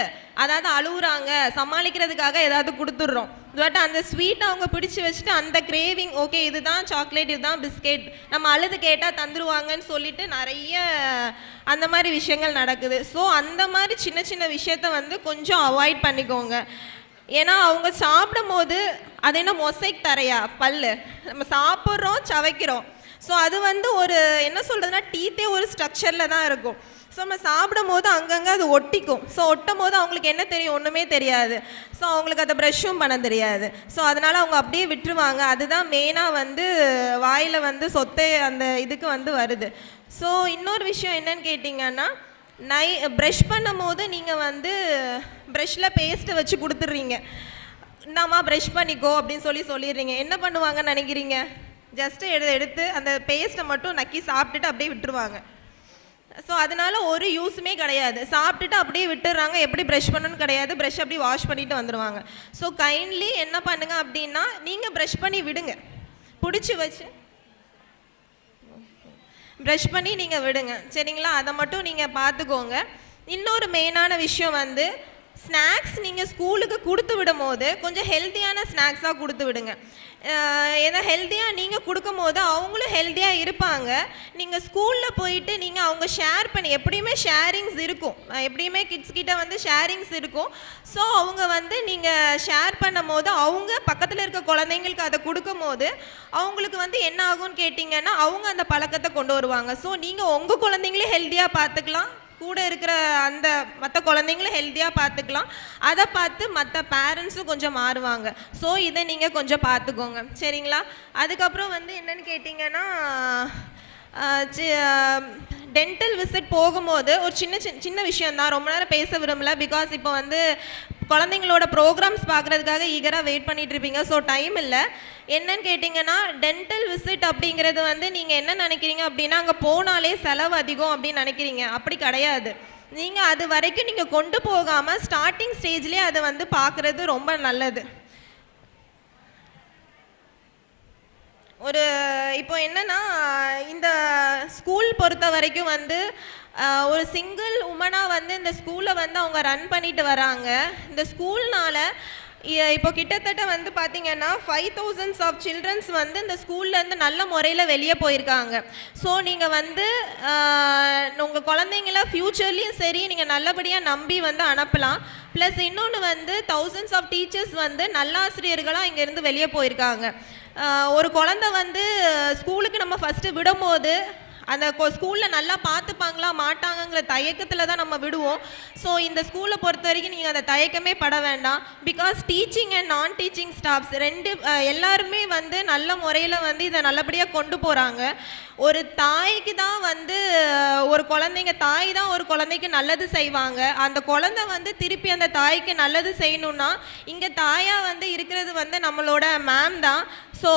அதாவது அழுகுறாங்க சமாளிக்கிறதுக்காக ஏதாவது கொடுத்துட்றோம். பட் அந்த ஸ்வீட்டை அவங்க பிடிச்சி வச்சுட்டு அந்த கிரேவிங், ஓகே இதுதான் சாக்லேட், இதுதான் பிஸ்கெட், நம்ம அழுது கேட்டால் தந்துருவாங்கன்னு சொல்லிட்டு நிறைய அந்த மாதிரி விஷயங்கள் நடக்குது. ஸோ அந்த மாதிரி சின்ன சின்ன விஷயத்த வந்து கொஞ்சம் அவாய்ட் பண்ணிக்கோங்க. ஏன்னா அவங்க சாப்பிடும் போது அது என்ன மொசைக் தரையா பல்லு நம்ம சாப்பிட்றோம் சவைக்கிறோம். ஸோ அது வந்து ஒரு என்ன சொல்கிறதுனா டீத்தே ஒரு ஸ்ட்ரக்சரில் தான் இருக்கும். ஸோ நம்ம சாப்பிடும் போது அங்கங்கே அது ஒட்டிக்கும். ஸோ ஒட்டும் போது அவங்களுக்கு என்ன தெரியும், ஒன்றுமே தெரியாது. ஸோ அவங்களுக்கு அதை ப்ரஷ்ஷும் பண்ண தெரியாது. ஸோ அதனால் அவங்க அப்படியே விட்டுருவாங்க. அதுதான் மெயினாக வந்து வாயில் வந்து சொத்தை அந்த இதுக்கு வந்து வருது. ஸோ இன்னொரு விஷயம் என்னன்னு கேட்டிங்கன்னா, ப்ரஷ் பண்ணும் போது நீங்கள் வந்து ப்ரஷ்ஷில் பேஸ்ட்டை வச்சு கொடுத்துட்றீங்க. இந்தாம்மா ப்ரஷ் பண்ணிக்கோ அப்படின்னு சொல்லிடுறீங்க. என்ன பண்ணுவாங்கன்னு நினைக்கிறீங்க? ஜஸ்ட்டு எடுத்து அந்த பேஸ்ட்டை மட்டும் நக்கி சாப்பிட்டுட்டு அப்படியே விட்டுருவாங்க. ஸோ அதனால் ஒரு யூஸுமே கிடையாது. சாப்பிட்டுட்டு அப்படியே விட்டுடுறாங்க. எப்படி ப்ரஷ் பண்ணணும்னு கிடையாது. ப்ரஷ் அப்படியே வாஷ் பண்ணிவிட்டு வந்துடுவாங்க. ஸோ கைண்ட்லி என்ன பண்ணுங்க அப்படின்னா, நீங்கள் ப்ரஷ் பண்ணி விடுங்க. பிடிச்சி வச்சு ப்ரஷ் பண்ணி நீங்கள் விடுங்க. சரிங்களா? அதை மட்டும் நீங்கள் பார்த்துக்கோங்க. இன்னொரு மெயினான விஷயம் வந்து ஸ்நாக்ஸ் நீங்கள் ஸ்கூலுக்கு கொடுத்து விடும் போது கொஞ்சம் ஹெல்த்தியான ஸ்நாக்ஸாக கொடுத்து விடுங்க. ஏன்னா ஹெல்த்தியாக நீங்கள் கொடுக்கும் போது அவங்களும் ஹெல்த்தியாக இருப்பாங்க. நீங்கள் ஸ்கூலில் போயிட்டு நீங்கள் அவங்க ஷேர் பண்ணி எப்படியுமே ஷேரிங்ஸ் இருக்கும். எப்படியுமே கிட்ஸ் கிட்ட வந்து ஷேரிங்ஸ் இருக்கும். ஸோ அவங்க வந்து நீங்கள் ஷேர் பண்ணும் போது அவங்க பக்கத்தில் இருக்க குழந்தைங்களுக்கு அதை கொடுக்கும் போது அவங்களுக்கு வந்து என்ன ஆகும்னு கேட்டிங்கன்னா அவங்க அந்த பழக்கத்தை கொண்டு வருவாங்க. ஸோ நீங்கள் உங்கள் குழந்தைங்களே ஹெல்த்தியாக பார்த்துக்கலாம், கூட இருக்கிற அந்த மற்ற குழந்தைங்களும் ஹெல்த்தியாக பார்த்துக்கலாம். அதை பார்த்து மற்ற பேரண்ட்ஸும் கொஞ்சம் மாறுவாங்க. ஸோ இதை நீங்கள் கொஞ்சம் பார்த்துக்கோங்க. சரிங்களா? அதுக்கப்புறம் வந்து என்னென்னு கேட்டிங்கன்னா, டென்டல் விசிட் போகும்போது ஒரு சின்ன விஷயந்தான், ரொம்ப நேரம் பேச விரும்பல. பிகாஸ் இப்போ வந்து குழந்தைங்களோட ப்ரோக்ராம்ஸ் பார்க்குறதுக்காக ஈகராக வெயிட் பண்ணிகிட்டு இருப்பீங்க. ஸோ டைம் இல்லை. என்னன்னு கேட்டிங்கன்னா, டென்டல் விசிட் அப்படிங்கிறது வந்து நீங்கள் என்ன நினைக்கிறீங்க அப்படின்னா, அங்கே போனாலே செலவு அதிகம் அப்படின்னு நினைக்கிறீங்க. அப்படி கிடையாது. நீங்கள் அது வரைக்கும் நீங்கள் கொண்டு போகாமல் ஸ்டார்டிங் ஸ்டேஜ்லேயே அதை வந்து பார்க்குறது ரொம்ப நல்லது. ஒரு இப்போ என்னென்னா, இந்த ஸ்கூல் பொறுத்த வரைக்கும் வந்து ஒரு சிங்கிள் உமனாக வந்து இந்த ஸ்கூலை வந்து அவங்க ரன் பண்ணிட்டு வராங்க. இந்த ஸ்கூல்னால் இப்போ கிட்டத்தட்ட வந்து பார்த்திங்கன்னா 5000 ஆஃப் சில்ட்ரன்ஸ் வந்து இந்த ஸ்கூல்லேருந்து நல்ல முறையில் வெளியே போயிருக்காங்க. ஸோ நீங்கள் வந்து உங்கள் குழந்தைங்கள ஃப்யூச்சர்லேயும் சரி நீங்கள் நல்லபடியாக நம்பி வந்து அனுப்பலாம். ப்ளஸ் இன்னொன்று வந்து thousands ஆஃப் டீச்சர்ஸ் வந்து நல்லாசிரியர்களாக இங்கேருந்து வெளியே போயிருக்காங்க. ஒரு குழந்தை வந்து ஸ்கூலுக்கு நம்ம ஃபஸ்ட்டு விடும்போது அந்த ஸ்கூலில் நல்லா பார்த்துப்பாங்களா மாட்டாங்கங்கிற தயக்கத்தில் தான் நம்ம விடுவோம். ஸோ இந்த ஸ்கூலை பொறுத்த வரைக்கும் நீங்கள் அந்த தயக்கமே பட வேண்டாம். பிகாஸ் டீச்சிங் அண்ட் நான் டீச்சிங் ஸ்டாஃப்ஸ் எல்லாருமே வந்து நல்ல முறையில் வந்து இதை நல்லபடியாக கொண்டு போகிறாங்க. ஒரு தாய்க்கு தான் வந்து தாய் தான் ஒரு குழந்தைக்கு நல்லது செய்வாங்க. அந்த குழந்தை வந்து திருப்பி அந்த தாய்க்கு நல்லது செய்யணும்னா இங்கே தாயாக வந்து இருக்கிறது வந்து நம்மளோட மேம் தான். ஸோ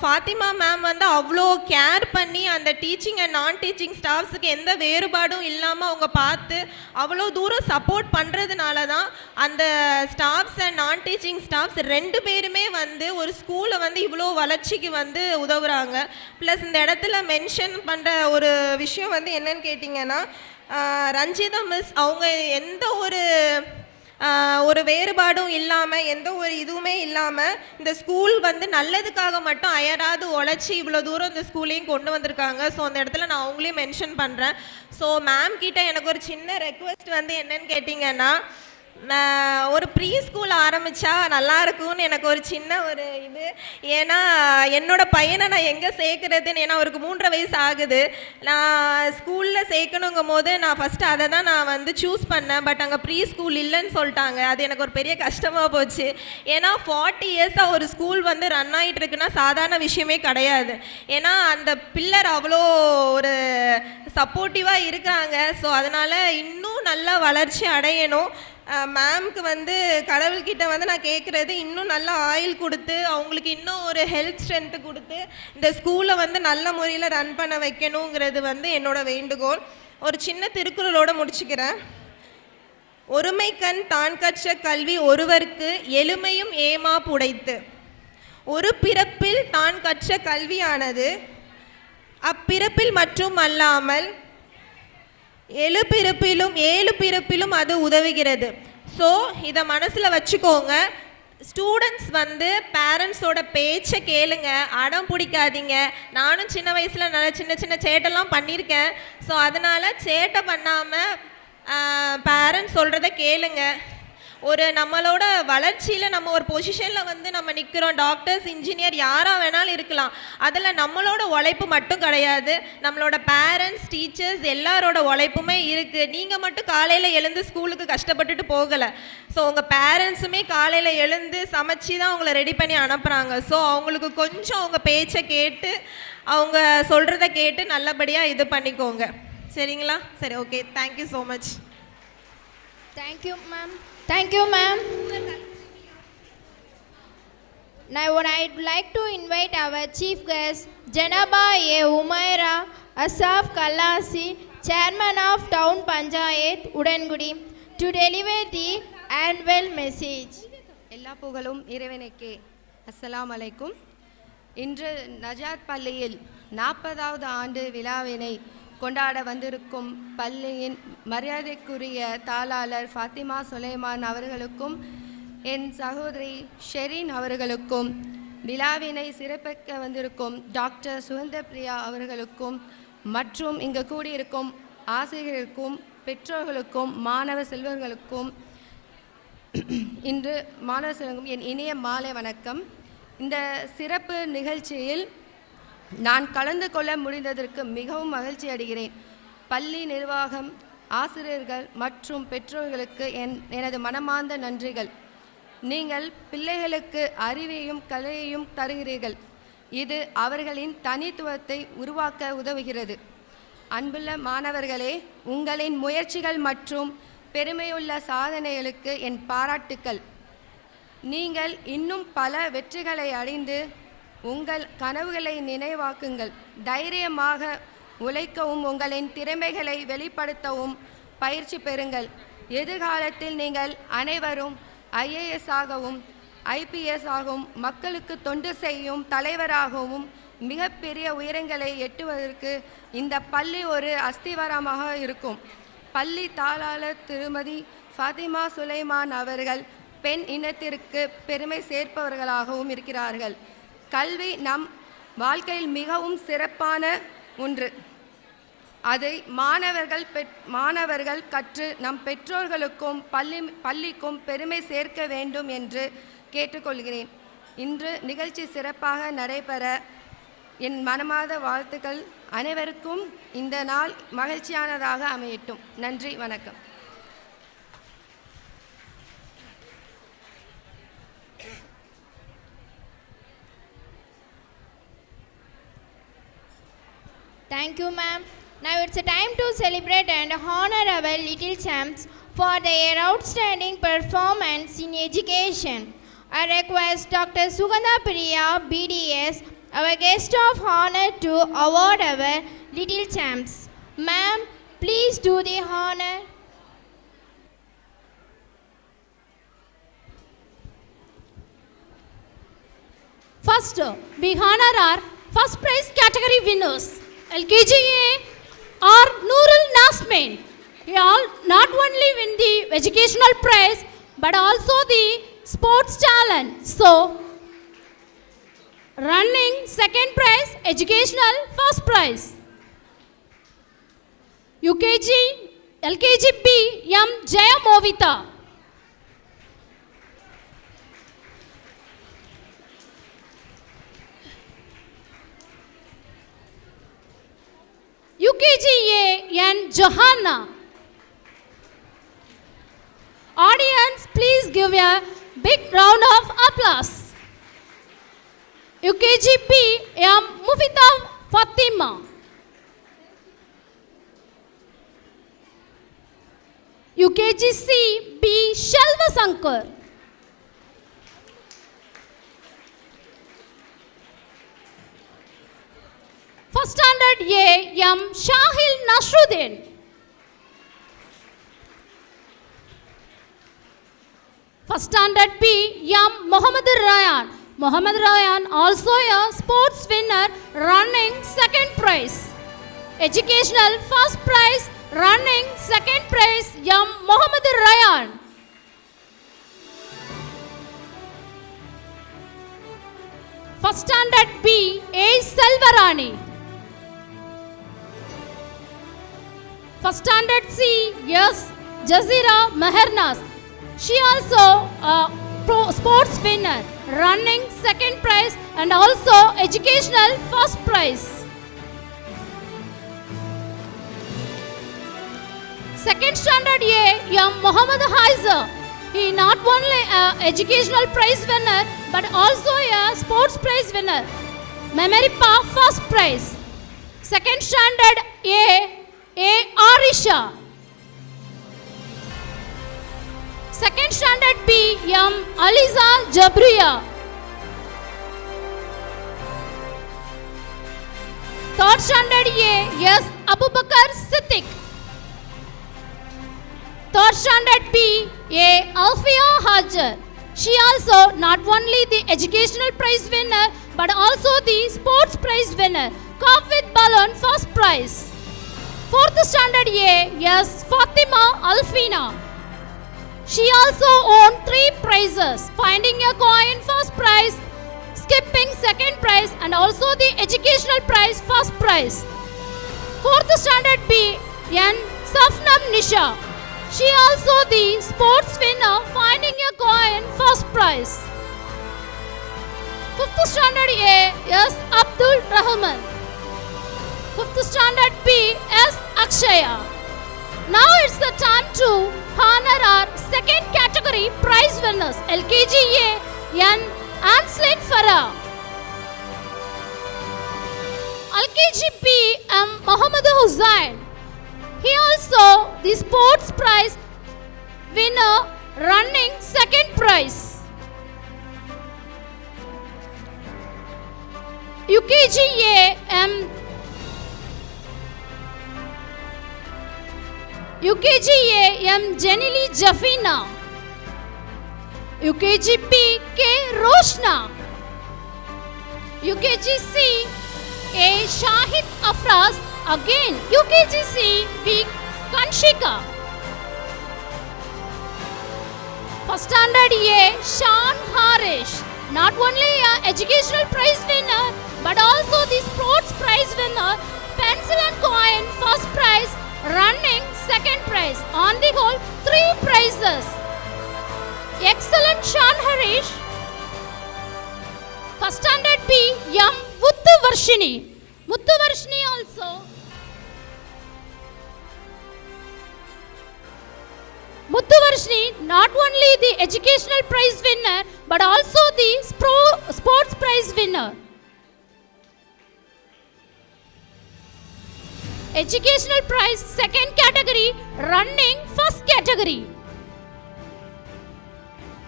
ஃபாத்திமா மேம் வந்து அவ்வளோ கேர் பண்ணி அந்த டீச்சிங் அண்ட் நான் டீச்சிங் ஸ்டாஃப்ஸுக்கு எந்த வேறுபாடும் இல்லாமல் அவங்க பார்த்து அவ்வளோ தூரம் சப்போர்ட் பண்ணுறதுனால தான் அந்த ஸ்டாஃப்ஸ் அண்ட் நான் டீச்சிங் ஸ்டாஃப்ஸ் 2 பேருமே வந்து ஒரு ஸ்கூலை வந்து இவ்வளோ வளர்ச்சிக்கு வந்து உதவுறாங்க. ப்ளஸ் இந்த இடத்துல மென்ஷன் பண்ணுற ஒரு விஷயம் வந்து என்னன்னு கேட்டிங்கன்னா, ரஞ்சிதா மிஸ் அவங்க எந்த ஒரு வேறுபாடும் இல்லாமல் எந்த ஒரு இதுவுமே இல்லாமல் இந்த ஸ்கூல் வந்து நல்லதுக்காக மட்டும் அயராது உழைச்சி இவ்வளோ தூரம் இந்த ஸ்கூலையும் கொண்டு வந்திருக்காங்க. ஸோ அந்த இடத்துல நான் அவங்களையும் மென்ஷன் பண்ணுறேன். ஸோ மேம் கிட்ட எனக்கு ஒரு சின்ன ரெக்வெஸ்ட் வந்து என்னன்னு கேட்டிங்கன்னா, ஒரு ப்ரீ ஸ்கூல் ஆரம்பித்தா நல்லா இருக்கும்னு எனக்கு ஒரு சின்ன ஒரு இது. ஏன்னா என்னோடய பையனை நான் எங்கே சேர்க்குறதுன்னு, ஏன்னா அவருக்கு 3.5 வயசு ஆகுது. நான் ஸ்கூலில் சேர்க்கணுங்கும் போது நான் ஃபஸ்ட்டு அதை தான் நான் வந்து சூஸ் பண்ணேன். பட் அங்கே ப்ரீ ஸ்கூல் இல்லைன்னு சொல்லிட்டாங்க. அது எனக்கு ஒரு பெரிய கஷ்டமாக போச்சு. ஏன்னா 40 இயர்ஸாக ஒரு ஸ்கூல் வந்து ரன் ஆகிட்டு இருக்குன்னா சாதாரண விஷயமே கிடையாது. ஏன்னா அந்த பில்லர் அவ்வளோ ஒரு சப்போர்ட்டிவாக இருக்காங்க. ஸோ அதனால் இன்னும் நல்லா வளர்ச்சி அடையணும். மேம்க்கு வந்து கடவுள்கிட்ட வந்து நான் கேட்குறது, இன்னும் நல்லா ஆயில் கொடுத்து அவங்களுக்கு இன்னும் ஒரு ஹெல்த் ஸ்ட்ரென்த்து கொடுத்து இந்த ஸ்கூலை வந்து நல்ல முறையில் ரன் பண்ண வைக்கணுங்கிறது வந்து என்னோட வேண்டுகோள். ஒரு சின்ன திருக்குறளோடு முடிச்சுக்கிறேன். ஒருமைக்கண் தான் கற்ற கல்வி ஒருவருக்கு எளிமையும் ஏமா புடைத்து. ஒரு பிறப்பில் தான் கற்ற கல்வியானது அப்பிறப்பில் மட்டும் அல்லாமல் 7 பிறப்பிலும் அது உதவுகிறது. ஸோ இதை மனசில் வச்சுக்கோங்க. ஸ்டூடெண்ட்ஸ் வந்து பேரண்ட்ஸோட பேச்சை கேளுங்க, அடம் பிடிக்காதீங்க. நானும் சின்ன வயசில் நல்லா சின்ன சேட்டெல்லாம் பண்ணியிருக்கேன். ஸோ அதனால் சேட்டை பண்ணாமல் பேரண்ட்ஸ் சொல்கிறத கேளுங்க. ஒரு நம்மளோட வளர்ச்சியில் நம்ம ஒரு பொசிஷனில் வந்து நம்ம நிற்கிறோம். டாக்டர்ஸ், இன்ஜினியர் யாராக வேணாலும் இருக்கலாம். அதில் நம்மளோட உழைப்பு மட்டும் கிடையாது, நம்மளோட பேரண்ட்ஸ், டீச்சர்ஸ் எல்லாரோட உழைப்புமே இருக்குது. நீங்கள் மட்டும் காலையில் எழுந்து ஸ்கூலுக்கு கஷ்டப்பட்டுட்டு போகலை. ஸோ உங்கள் பேரண்ட்ஸுமே காலையில் எழுந்து சமைச்சு தான் அவங்கள ரெடி பண்ணி அனுப்புகிறாங்க. ஸோ அவங்களுக்கு கொஞ்சம் அவங்க பேச்சை கேட்டு அவங்க சொல்கிறத கேட்டு நல்லபடியாக இது பண்ணிக்கோங்க. சரிங்களா? சரி, okay. Thank you so much. Thank you, ma'am. Thank you, ma'am. Now, I'd like to invite our chief guest, Janaba A. Umaira Asaf Kalasi, Chairman of Town Panchayat, Udangudi, to deliver the annual message. எல்லா புகழும் இறைவனுக்கே. அஸ்ஸலாமு அலைக்கும். இன்று நஜாத் பள்ளியில் 40வது ஆண்டு விழாவினை கொண்டாட வந்திருக்கும் பள்ளியின் மரியாதைக்குரிய தாளாளர் ஃபாத்திமா சுலைமான் அவர்களுக்கும் என் சகோதரி ஷெரீன் அவர்களுக்கும், விழாவினை சிறப்பிக்க வந்திருக்கும் டாக்டர் சுகந்தபிரியா அவர்களுக்கும் மற்றும் இங்கு கூடியிருக்கும் ஆசிரியர்களுக்கும், பெற்றோர்களுக்கும், மாணவ செல்வர்களுக்கும் இன்று மாணவ செல்வங்களுக்கும் என் இனிய மாலை வணக்கம். இந்த சிறப்பு நிகழ்ச்சியில் நான் கலந்து கொள்ள முடிந்ததற்கு மிகவும் மகிழ்ச்சி அடைகிறேன். பள்ளி நிர்வாகம், ஆசிரியர்கள் மற்றும் பெற்றோர்களுக்கு எனது மனமார்ந்த நன்றிகள். நீங்கள் பிள்ளைகளுக்கு அறிவையும் கலையையும் தருகிறீர்கள். இது அவர்களின் தனித்துவத்தை உருவாக்க உதவுகிறது. அன்புள்ள மாணவர்களே, உங்களின் முயற்சிகள் மற்றும் பெருமையுள்ள சாதனைகளுக்கு என் பாராட்டுக்கள். நீங்கள் இன்னும் பல வெற்றிகளை அடைந்து உங்கள் கனவுகளை நினைவாக்குங்கள். தைரியமாக உழைக்கவும், உங்களின் திறமைகளை வெளிப்படுத்தவும் பயிற்சி பெறுங்கள். எதிர்காலத்தில் நீங்கள் அனைவரும் IAS ஆகவும் IPS ஆகவும் மக்களுக்கு தொண்டு செய்யும் தலைவராகவும் மிகப்பெரிய உயரங்களை எட்டுவதற்கு இந்த பள்ளி ஒரு அஸ்திவாரமாக இருக்கும். பள்ளி தாளாளர் திருமதி ஃபாத்திமா சுலைமான் அவர்கள் பெண் இனத்திற்கு பெருமை சேர்ப்பவர்களாகவும் இருக்கிறார்கள். கல்வி நம் வாழ்க்கையில் மிகவும் சிறப்பான ஒன்று. அதை மாணவர்கள் கற்று நம் பெற்றோர்களுக்கும் பள்ளிக்கும் பெருமை சேர்க்க வேண்டும் என்று கேட்டுக்கொள்கிறேன். இன்று நிகழ்ச்சி சிறப்பாக நடைபெற என் மனமார்ந்த வாழ்த்துக்கள். அனைவருக்கும் இந்த நாள் மகிழ்ச்சியானதாக அமையட்டும். நன்றி, வணக்கம். Thank you, ma'am. Now it's a time to celebrate and honor our little champs for their outstanding performance in education. I request Dr. Sugandha Priya, BDS, our guest of honor, to award our little champs. Ma'am, please do the honor. First, we honor our first prize category winners. LKGA or Nurul Nasmin. They all not only win the educational prize but also the sports talent. So, running second prize, educational first prize. UKG, LKGB M Jayamovita. UKGA N Johanna. Audience, please give a big round of applause. UKGB M Mufita Fatima. UKGC B Shalva Sankar. First standard A M Shahil Nasruddin. First standard B M Mohammed Ryan. Mohammed Ryan also a sports winner running second prize. Educational first prize running second prize M Mohammed Ryan. First standard B A Selvarani. First standard C, yes, Jazira Mehernas. She also sports winner, running second prize and also educational first prize. Second standard A, M. Muhammad Haizer. He not only educational prize winner but also a sports prize winner. Memory Pa first prize. Second standard A. Arisha. Second standard B, M. Aliza Jabriya. Third standard A, S. Abubakar Siddiq. Third standard B, A. Alfia Hajar. She also not only the educational prize winner but also the sports prize winner. Cup with balloon first prize. Fourth standard A, yes, Fatima Alfina. She also won 3 prizes, finding a coin first prize, skipping second prize and also the educational prize first prize. Fourth standard B, N. Safnam Nisha. She also the sports winner, finding a coin first prize. Fifth standard A, S. Abdul Rahman. Fifth standard B, S. Akshaya. Now it's the time to honor our second category prize winners. LKG A, N. Anslin Farah. LKG B, M. Muhammad Hussain. He also the sports prize winner, running second prize. UKG A, M. UKG A, M. Jenili Jafina. UKG B, K. Roshna. UKG C, A. Shahid Afraz. Again, UKG C, B. Kanshika. First standard A, Shan Harish. Not only an educational prize winner but also the sports prize winner, pencil and coin first prize, running second prize. On the whole, 3 prizes. Excellent Shan Harish. First standard B, M. Muthu Varshini. Muthu Varshini also. Muthu Varshini not only the educational prize winner but also the sports prize winner. Educational prize second category, running first category.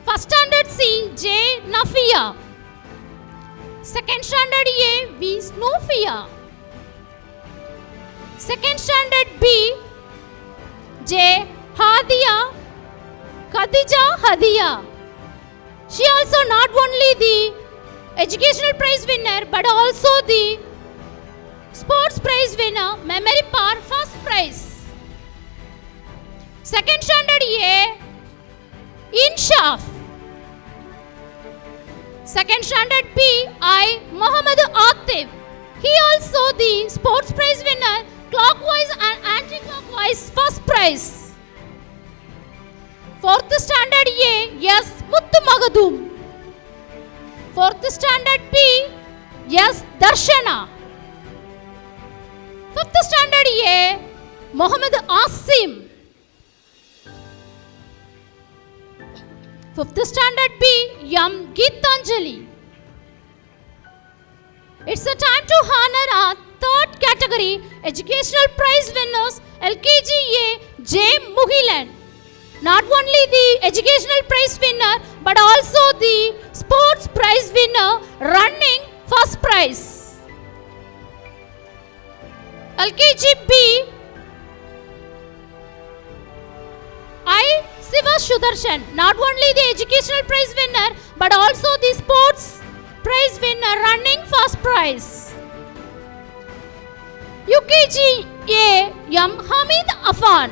First standard C, J. Nafia. Second standard A, V. Snowfia. Second standard B, J. Hadia Khadija Hadia. She also not only the educational prize winner but also the sports prize winner, memory par first prize. Second standard A, Inshaf. Second standard B, I. Muhammad Atif. He also the sports prize winner, clockwise and anti-clockwise first prize. Fourth standard A, yes, Muthu Magadum. Fourth standard B, yes, Darshana. Fifth standard A, Muhammad Asim. Fifth standard B, Yam Geetanjali. It's a time to honor our third category, educational prize winners, LKG A, J. Mugilan. Not only the educational prize winner but also the sports prize winner, running first prize. LKG B, I. Siva Sudarshan. Not only the educational prize winner but also the sports prize winner, running first prize. UKG A, M. Hamid Afan.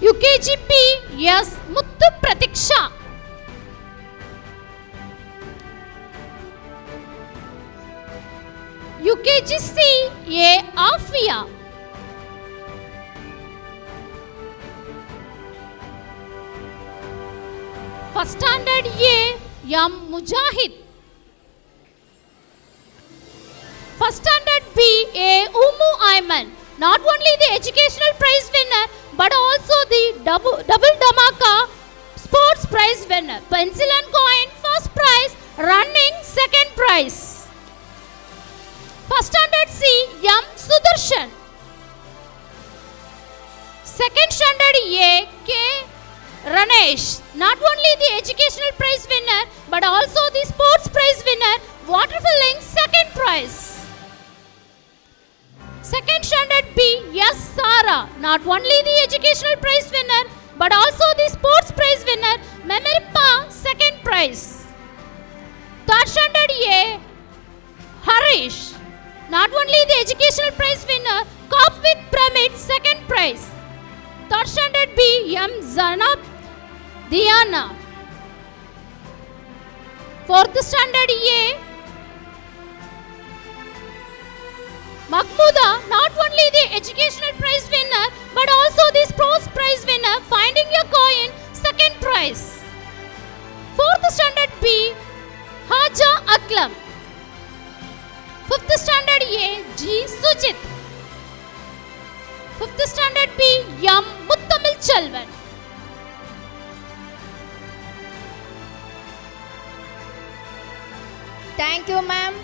UKG B, yes, Muthu Pratiksha. UKG C, A. Afia. First Standard A, M. Mujahid. First Standard B, A. Umu Ayman. Not only the educational prize winner, but also the double dhamaka sports prize winner. Pencil and coin, first prize. Running, second prize. First Standard C, M. Sudarshan. Second Standard A, K. Ranesh. Not only the educational prize winner, but also the sports prize winner. Waterfalling, second prize. Second Standard B, yes, Sara. Not only the educational prize winner, but also the sports prize winner. Memirpa, second prize. Third Standard A, Harish. Not only the educational prize winner, Cop with Pyramid, second prize. Third Standard B, M. Zanab Diana. Fourth Standard A, Mahmuda. Not only the educational prize winner, but also the sports prize winner. Finding a coin, second prize. Fourth Standard B, Haja Aklam. Fifth Standard A, G. Sujit. Fifth Standard B, M. Muttamil Chelvan. Thank you, ma'am.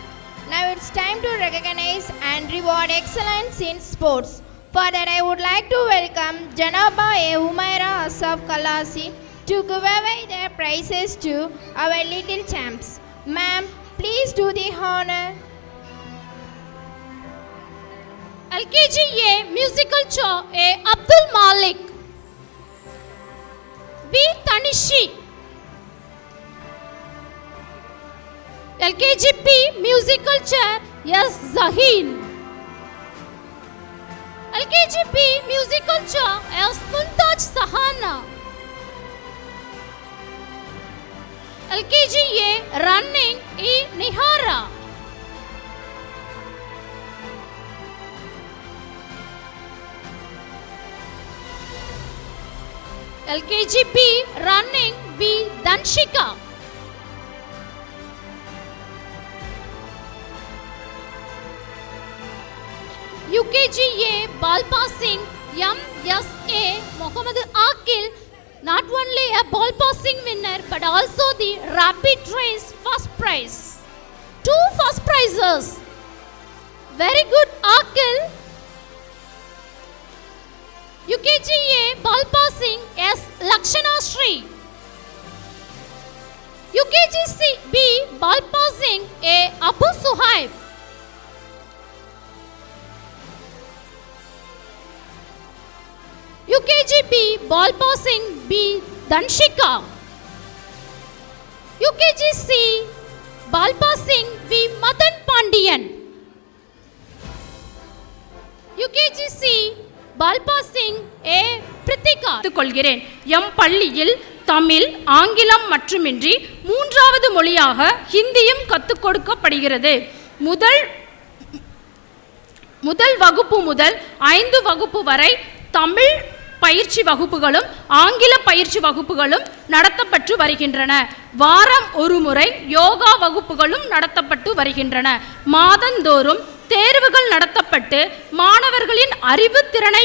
Now it's time to recognize and reward excellence in sports. For that, I would like to welcome Janaba A. Umaira Asaf Kalasi to give away their prizes to our little champs. Ma'am, please do the honor. LKG A, Musical Chair, A. Abdul Malik. B. Tanishi. LKG B, Musical Chair, S. Zaheen. LKG B, Musical Chair, S. Muntaj Sahana. LKG A, Running, E. Nihara. LKG B, Running, B. Danshika. UKG A, ball passing, M. S. A. Mohammad Akil. Not only a ball passing winner, but also the rapid race first prize. 2 first prizes. Very good, Akil. UKG A, ball passing, S. Lakshana Sri. UKG B, ball passing, A. Abu Suhaib. UKG B, ball passing, B. Danshika. UKG C, ball passing, B. Madan Pandian. UKG C, ball passing, A. Pritika. கொள்கிறேன். M பள்ளியில் தமிழ், ஆங்கிலம் மட்டுமின்றி 3வது மொழியாக ஹிந்தியும் கற்றுக் கொடுக்கப்படுகிறது. முதல் வகுப்பு முதல் 5 வகுப்பு வரை தமிழ் பயிற்சி வகுப்புகளும் ஆங்கில பயிற்சி வகுப்புகளும் நடத்தப்பட்டு வருகின்றன. வாரம் ஒரு முறை யோகா வகுப்புகளும் நடத்தப்பட்டு வருகின்றன. மாதந்தோறும் தேர்வுகள் நடத்தப்பட்டு மாணவர்களின் அறிவு திறனை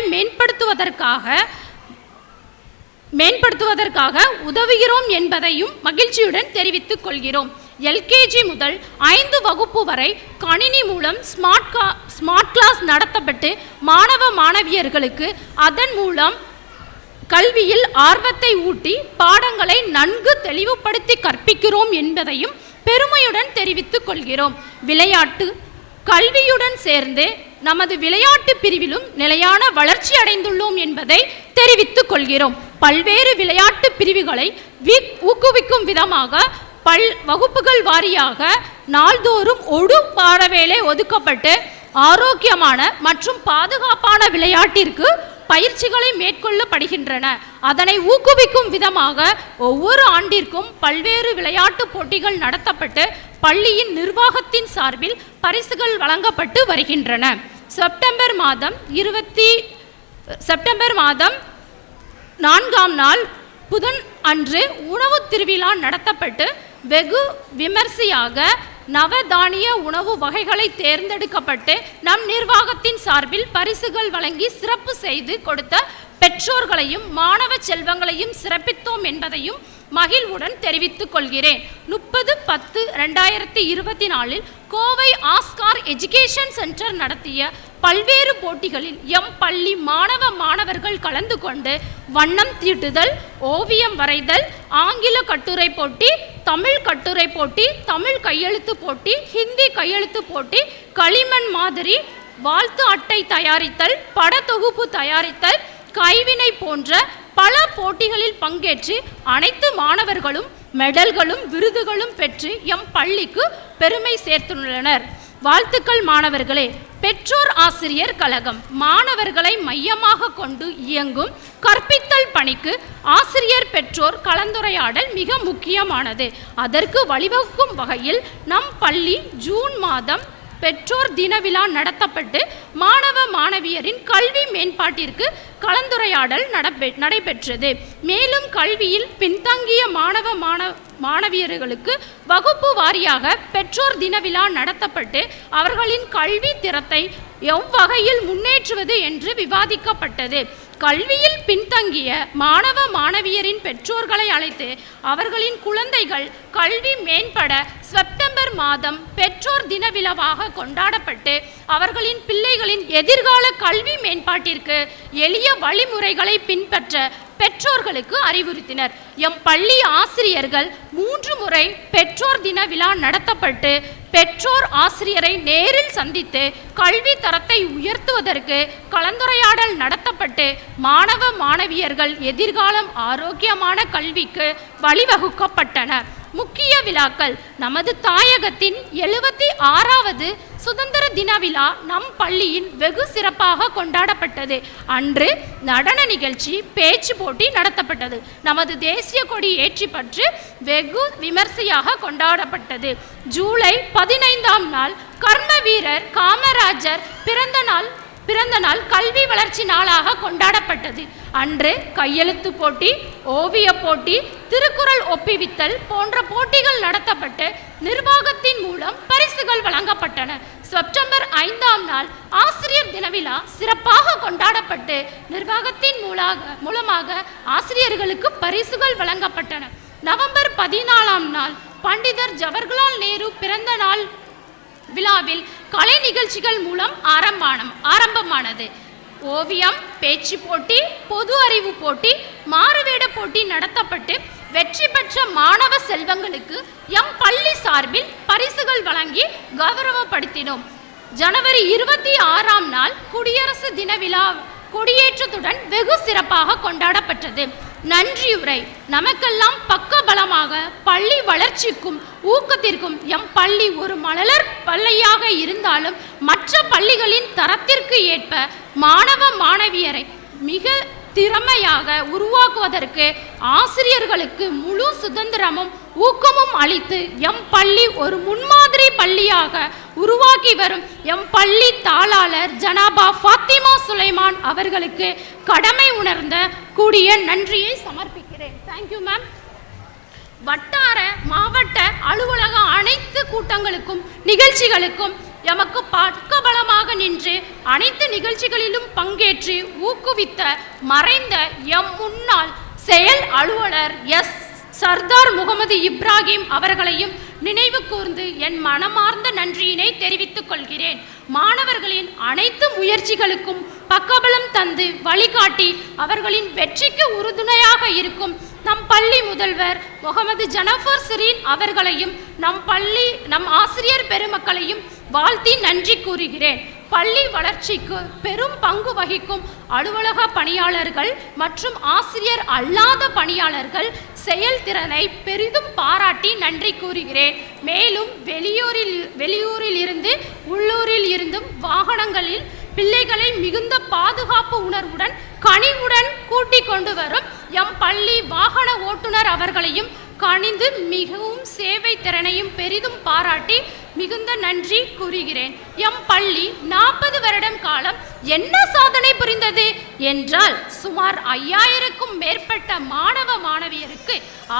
மேம்படுத்துவதற்காக உதவுகிறோம் என்பதையும் மகிழ்ச்சியுடன் தெரிவித்துக் கொள்கிறோம். எல்கேஜி முதல் 5 வகுப்பு வரை கணினி மூலம் ஸ்மார்ட் கிளாஸ் நடத்தப்பட்டு மாணவ மாணவியர்களுக்கு அதன் மூலம் கல்வியில் ஆர்வத்தை ஊட்டி பாடங்களை நன்கு தெளிவுபடுத்தி கற்பிக்கிறோம் என்பதையும் பெருமையுடன் தெரிவித்துக் கொள்கிறோம். விளையாட்டு கல்வியுடன் சேர்ந்து நமது விளையாட்டு பிரிவிலும் நிலையான வளர்ச்சி அடைந்துள்ளோம் என்பதை தெரிவித்துக் கொள்கிறோம். பல்வேறு விளையாட்டு பிரிவுகளை ஊக்குவிக்கும் விதமாக வகுப்புகள் வாரியாக நாள்தோறும் ஒரு பாடவேளை ஒதுக்கப்பட்டு ஆரோக்கியமான மற்றும் பாதுகாப்பான விளையாட்டிற்கு பயிற்சிகளை மேற்கொள்ளப்படுகின்றன. அதனை ஊக்குவிக்கும் விதமாக ஒவ்வொரு ஆண்டிற்கும் பல்வேறு விளையாட்டு போட்டிகள் நடத்தப்பட்டு பள்ளியின் நிர்வாகத்தின் சார்பில் பரிசுகள் வழங்கப்பட்டு வருகின்றன. செப்டம்பர் மாதம் 4ஆம் நாள் அன்று உணவு திருவிழா நடத்தப்பட்டு வெகு விமர்சையாக நவதானிய உணவு வகைகளை தேர்ந்தெடுக்கப்பட்டு நம் நிர்வாகத்தின் சார்பில் பரிசுகள் வழங்கி சிறப்பு செய்து கொடுத்த பெற்றோர்களையும் மாணவ செல்வங்களையும் சிறப்பித்தோம் என்பதையும் மகிழ்வுடன் தெரிவித்துக் கொள்கிறேன். 30/10/2024 கோவை ஆஸ்கார் எஜுகேஷன் சென்டர் நடத்திய பல்வேறு போட்டிகளில் எம் பள்ளி மாணவர்கள் கலந்து கொண்டு வண்ணம் தீட்டுதல், ஓவியம் வரைதல், ஆங்கில கட்டுரை போட்டி, தமிழ் கட்டுரை போட்டி, தமிழ் கையெழுத்து போட்டி, ஹிந்தி கையெழுத்து போட்டி, களிமண் மாதிரி, வாழ்த்து அட்டை தயாரித்தல், படத்தொகுப்பு தயாரித்தல், கைவினை போன்ற பல போட்டிகளில் பங்கேற்று அனைத்து மாணவர்களும் மெடல்களும் விருதுகளும் பெற்று எம் பள்ளிக்கு பெருமை சேர்த்துள்ளனர். வாழ்த்துக்கள் மாணவர்களே. பெற்றோர் ஆசிரியர் கழகம் மாணவர்களை மையமாக கொண்டு இயங்கும் கற்பித்தல் பணிக்கு ஆசிரியர் பெற்றோர் கலந்துரையாடல் மிக முக்கியமானது. அதற்கு வழிவகுக்கும் வகையில் நம் பள்ளி ஜூன் மாதம் பெற்றோர் தின விழா நடத்தப்பட்டு மாணவ மாணவியரின் கல்வி மேம்பாட்டிற்கு கலந்துரையாடல் நடைபெற்றது. மேலும் கல்வியில் பின்தங்கிய மாணவியர்களுக்கு வகுப்பு வாரியாக பெற்றோர் தின விழா நடத்தப்பட்டு அவர்களின் கல்வி திறத்தை எவ்வகையில் முன்னேற்றுவது என்று விவாதிக்கப்பட்டது. கல்வியில் பின்தங்கிய மாணவ மாணவியரின் பெற்றோர்களை அழைத்து அவர்களின் குழந்தைகள் கல்வி மேம்பட செப்டம்பர் மாதம் பெற்றோர் தின விழாவாக கொண்டாடப்பட்டு அவர்களின் பிள்ளைகளின் எதிர்கால கல்வி மேம்பாட்டிற்கு எளிய வழிமுறைகளை பின்பற்ற பெற்றோர்களுக்கு அறிவுறுத்தினர். எம் பள்ளி ஆசிரியர்கள் 3 முறை பெற்றோர் தின விழா நடத்தப்பட்டு பெற்றோர் ஆசிரியரை நேரில் சந்தித்து கல்வி தரத்தை உயர்த்துவதற்கு கலந்துரையாடல் நடத்தப்பட்டு மாணவ மாணவியர்கள் எதிர்காலம் ஆரோக்கியமான கல்விக்கு வழிவகுக்கப்பட்டன. முக்கிய விழாக்கள். நமது தாயகத்தின் 76வது சுதந்திர தின விழா நம் பள்ளியின் வெகு சிறப்பாக கொண்டாடப்பட்டது. அன்று நடன நிகழ்ச்சி, பேச்சு போட்டி நடத்தப்பட்டது. நமது தேசிய கொடி ஏற்றி பற்றி வெகு விமர்சையாக கொண்டாடப்பட்டது. ஜூலை 15ஆம் நாள் கர்ம வீரர் காமராஜர் பிறந்த நாள் கல்வி வளர்ச்சி நாளாக கொண்டாடப்பட்டது. அன்று கையெழுத்து போட்டி, ஓவிய போட்டி, திருக்குறள் ஒப்பிவித்தல் போன்ற போட்டிகள் நடத்தப்பட்டு நிர்வாகத்தின் மூலம் பரிசுகள் வழங்கப்பட்டன. செப்டம்பர் 5ஆம் நாள் ஆசிரியர் தின விழா சிறப்பாக கொண்டாடப்பட்டு நிர்வாகத்தின் மூலமாக ஆசிரியர்களுக்கு பரிசுகள் வழங்கப்பட்டன. நவம்பர் 14ஆம் நாள் பண்டிதர் ஜவஹர்லால் நேரு பிறந்த நாள் விழாவில் கலை நிகழ்ச்சிகள் மூலம் ஆரம்பமானது. ஓவியம், பேச்சு போட்டி, பொது அறிவு போட்டி, மாறுவேட போட்டி நடத்தப்பட்டு வெற்றி பெற்ற மாணவ செல்வங்களுக்கு எம் பள்ளி சார்பில் பரிசுகள் வழங்கி கௌரவப்படுத்தினோம். ஜனவரி 26ஆம் நாள் குடியரசு தின விழா கொடியேற்றத்துடன் வெகு சிறப்பாக கொண்டாடப்பட்டது. நன்றியுரை. நமக்கெல்லாம் பக்க பலமாக பள்ளி வளர்ச்சிக்கும் ஊக்கத்திற்கும் எம் பள்ளி ஒரு மழலர் பள்ளியாக இருந்தாலும் மற்ற பள்ளிகளின் தரத்திற்கு ஏற்ப மாணவ மாணவியரை மிக திறமையாக உருவாக்குவதற்கு ஆசிரியர்களுக்கு முழு சுதந்திரமும் ஊக்கமும் அளித்து எம் பள்ளி ஒரு முன்மாதிரி பள்ளியாக உருவாக்கி வரும் எம் பள்ளி தாளாளர் ஜனாபா ஃபாத்திமா சுலைமான் அவர்களுக்கு கடமை உணர்ந்த கூடிய நன்றியை சமர்ப்பிக்கிறேன். Thank you ma'am. வட்டார மாவட்ட அலுவலக அனைத்து கூட்டங்களுக்கும் நிகழ்ச்சிகளுக்கும் எமக்கு பக்கபலமாக நின்று அனைத்து நிகழ்ச்சிகளிலும் பங்கேற்று ஊக்குவித்த மறைந்த எம் முன்னாள் செயல் அலுவலர் எஸ் சர்தார் முகமது இப்ராஹிம் அவர்களையும் நினைவு கூர்ந்து என் மனமார்ந்த நன்றியினை தெரிவித்துக் கொள்கிறேன். மாணவர்களின் அனைத்து முயற்சிகளுக்கும் பக்கபலம் தந்து வழிகாட்டி அவர்களின் வெற்றிக்கு உறுதுணையாக இருக்கும் நம் பள்ளி முதல்வர் முகமது ஜனஃபர் சிரீன் அவர்களையும் நம் ஆசிரியர் பெருமக்களையும் வாழ்த்தி நன்றி கூறுகிறேன். பள்ளி வளர்ச்சிக்கு பெரும் பங்கு வகிக்கும் அலுவலக பணியாளர்கள் மற்றும் ஆசிரியர் அல்லாத பணியாளர்கள் செயல்திறனை பெரிதும் பாராட்டி நன்றி கூறுகிறேன். மேலும் வெளியூரில் இருந்து உள்ளூரில் இருந்தும் வாகனங்களில் பிள்ளைகளை மிகுந்த பாதுகாப்பு உணர்வுடன் கனிவுடன் கூட்டிக் கொண்டு வரும் எம் பள்ளி வாகன ஓட்டுநர் அவர்களையும் கணிந்து மிகவும் சேவை திறனையும் பெரிதும் பாராட்டி மிகுந்த நன்றி கூறுகிறேன். எம் பள்ளி 40 வருடம் காலம் என்ன சாதனை புரிந்தது என்றால் சுமார் 5000க்கும் மேற்பட்ட மாணவ மாணவியருக்கு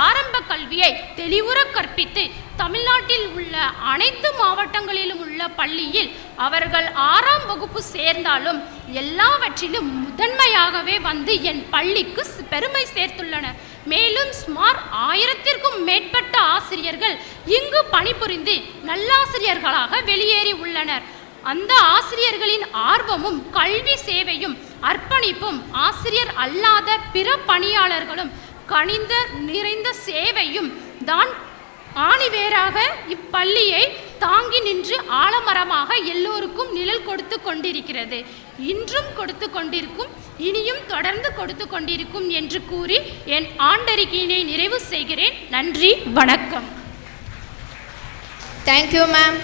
ஆரம்ப கல்வியை தெளிவுற கற்பித்து தமிழ்நாட்டில் உள்ள அனைத்து மாவட்டங்களிலும் உள்ள பள்ளியில் அவர்கள் 6ஆம் வகுப்பு சேர்ந்தாலும் எல்லாவற்றிலும் முதன்மையாகவே வந்து என் பள்ளிக்கு பெருமை சேர்த்துள்ளனர். மேலும் சுமார் 1000த்திற்கும் மேற்பட்ட ஆசிரியர்கள் இங்கு பணிபுரிந்து நல்லாசிரியர்களாக வெளியேறி உள்ளனர். அந்த ஆசிரியர்களின் ஆர்வமும் கல்வி சேவையும் அர்ப்பணிப்பும் ஆசிரியர் அல்லாத பிற பணியாளர்களும் கனிந்த நிறைந்த சேவையும் தான் ஆணிவேராக இப்பள்ளியை தாங்கி நின்று ஆலமரமாக எல்லோருக்கும் நிழல் கொடுத்து கொண்டிருக்கிறது. இன்றும் கொடுத்து கொண்டிருக்கும், இனியும் தொடர்ந்து கொடுத்து கொண்டிருக்கும் என்று கூறி என் ஆண்டறிக்கையினை நிறைவு செய்கிறேன். நன்றி, வணக்கம். Thank you, ma'am.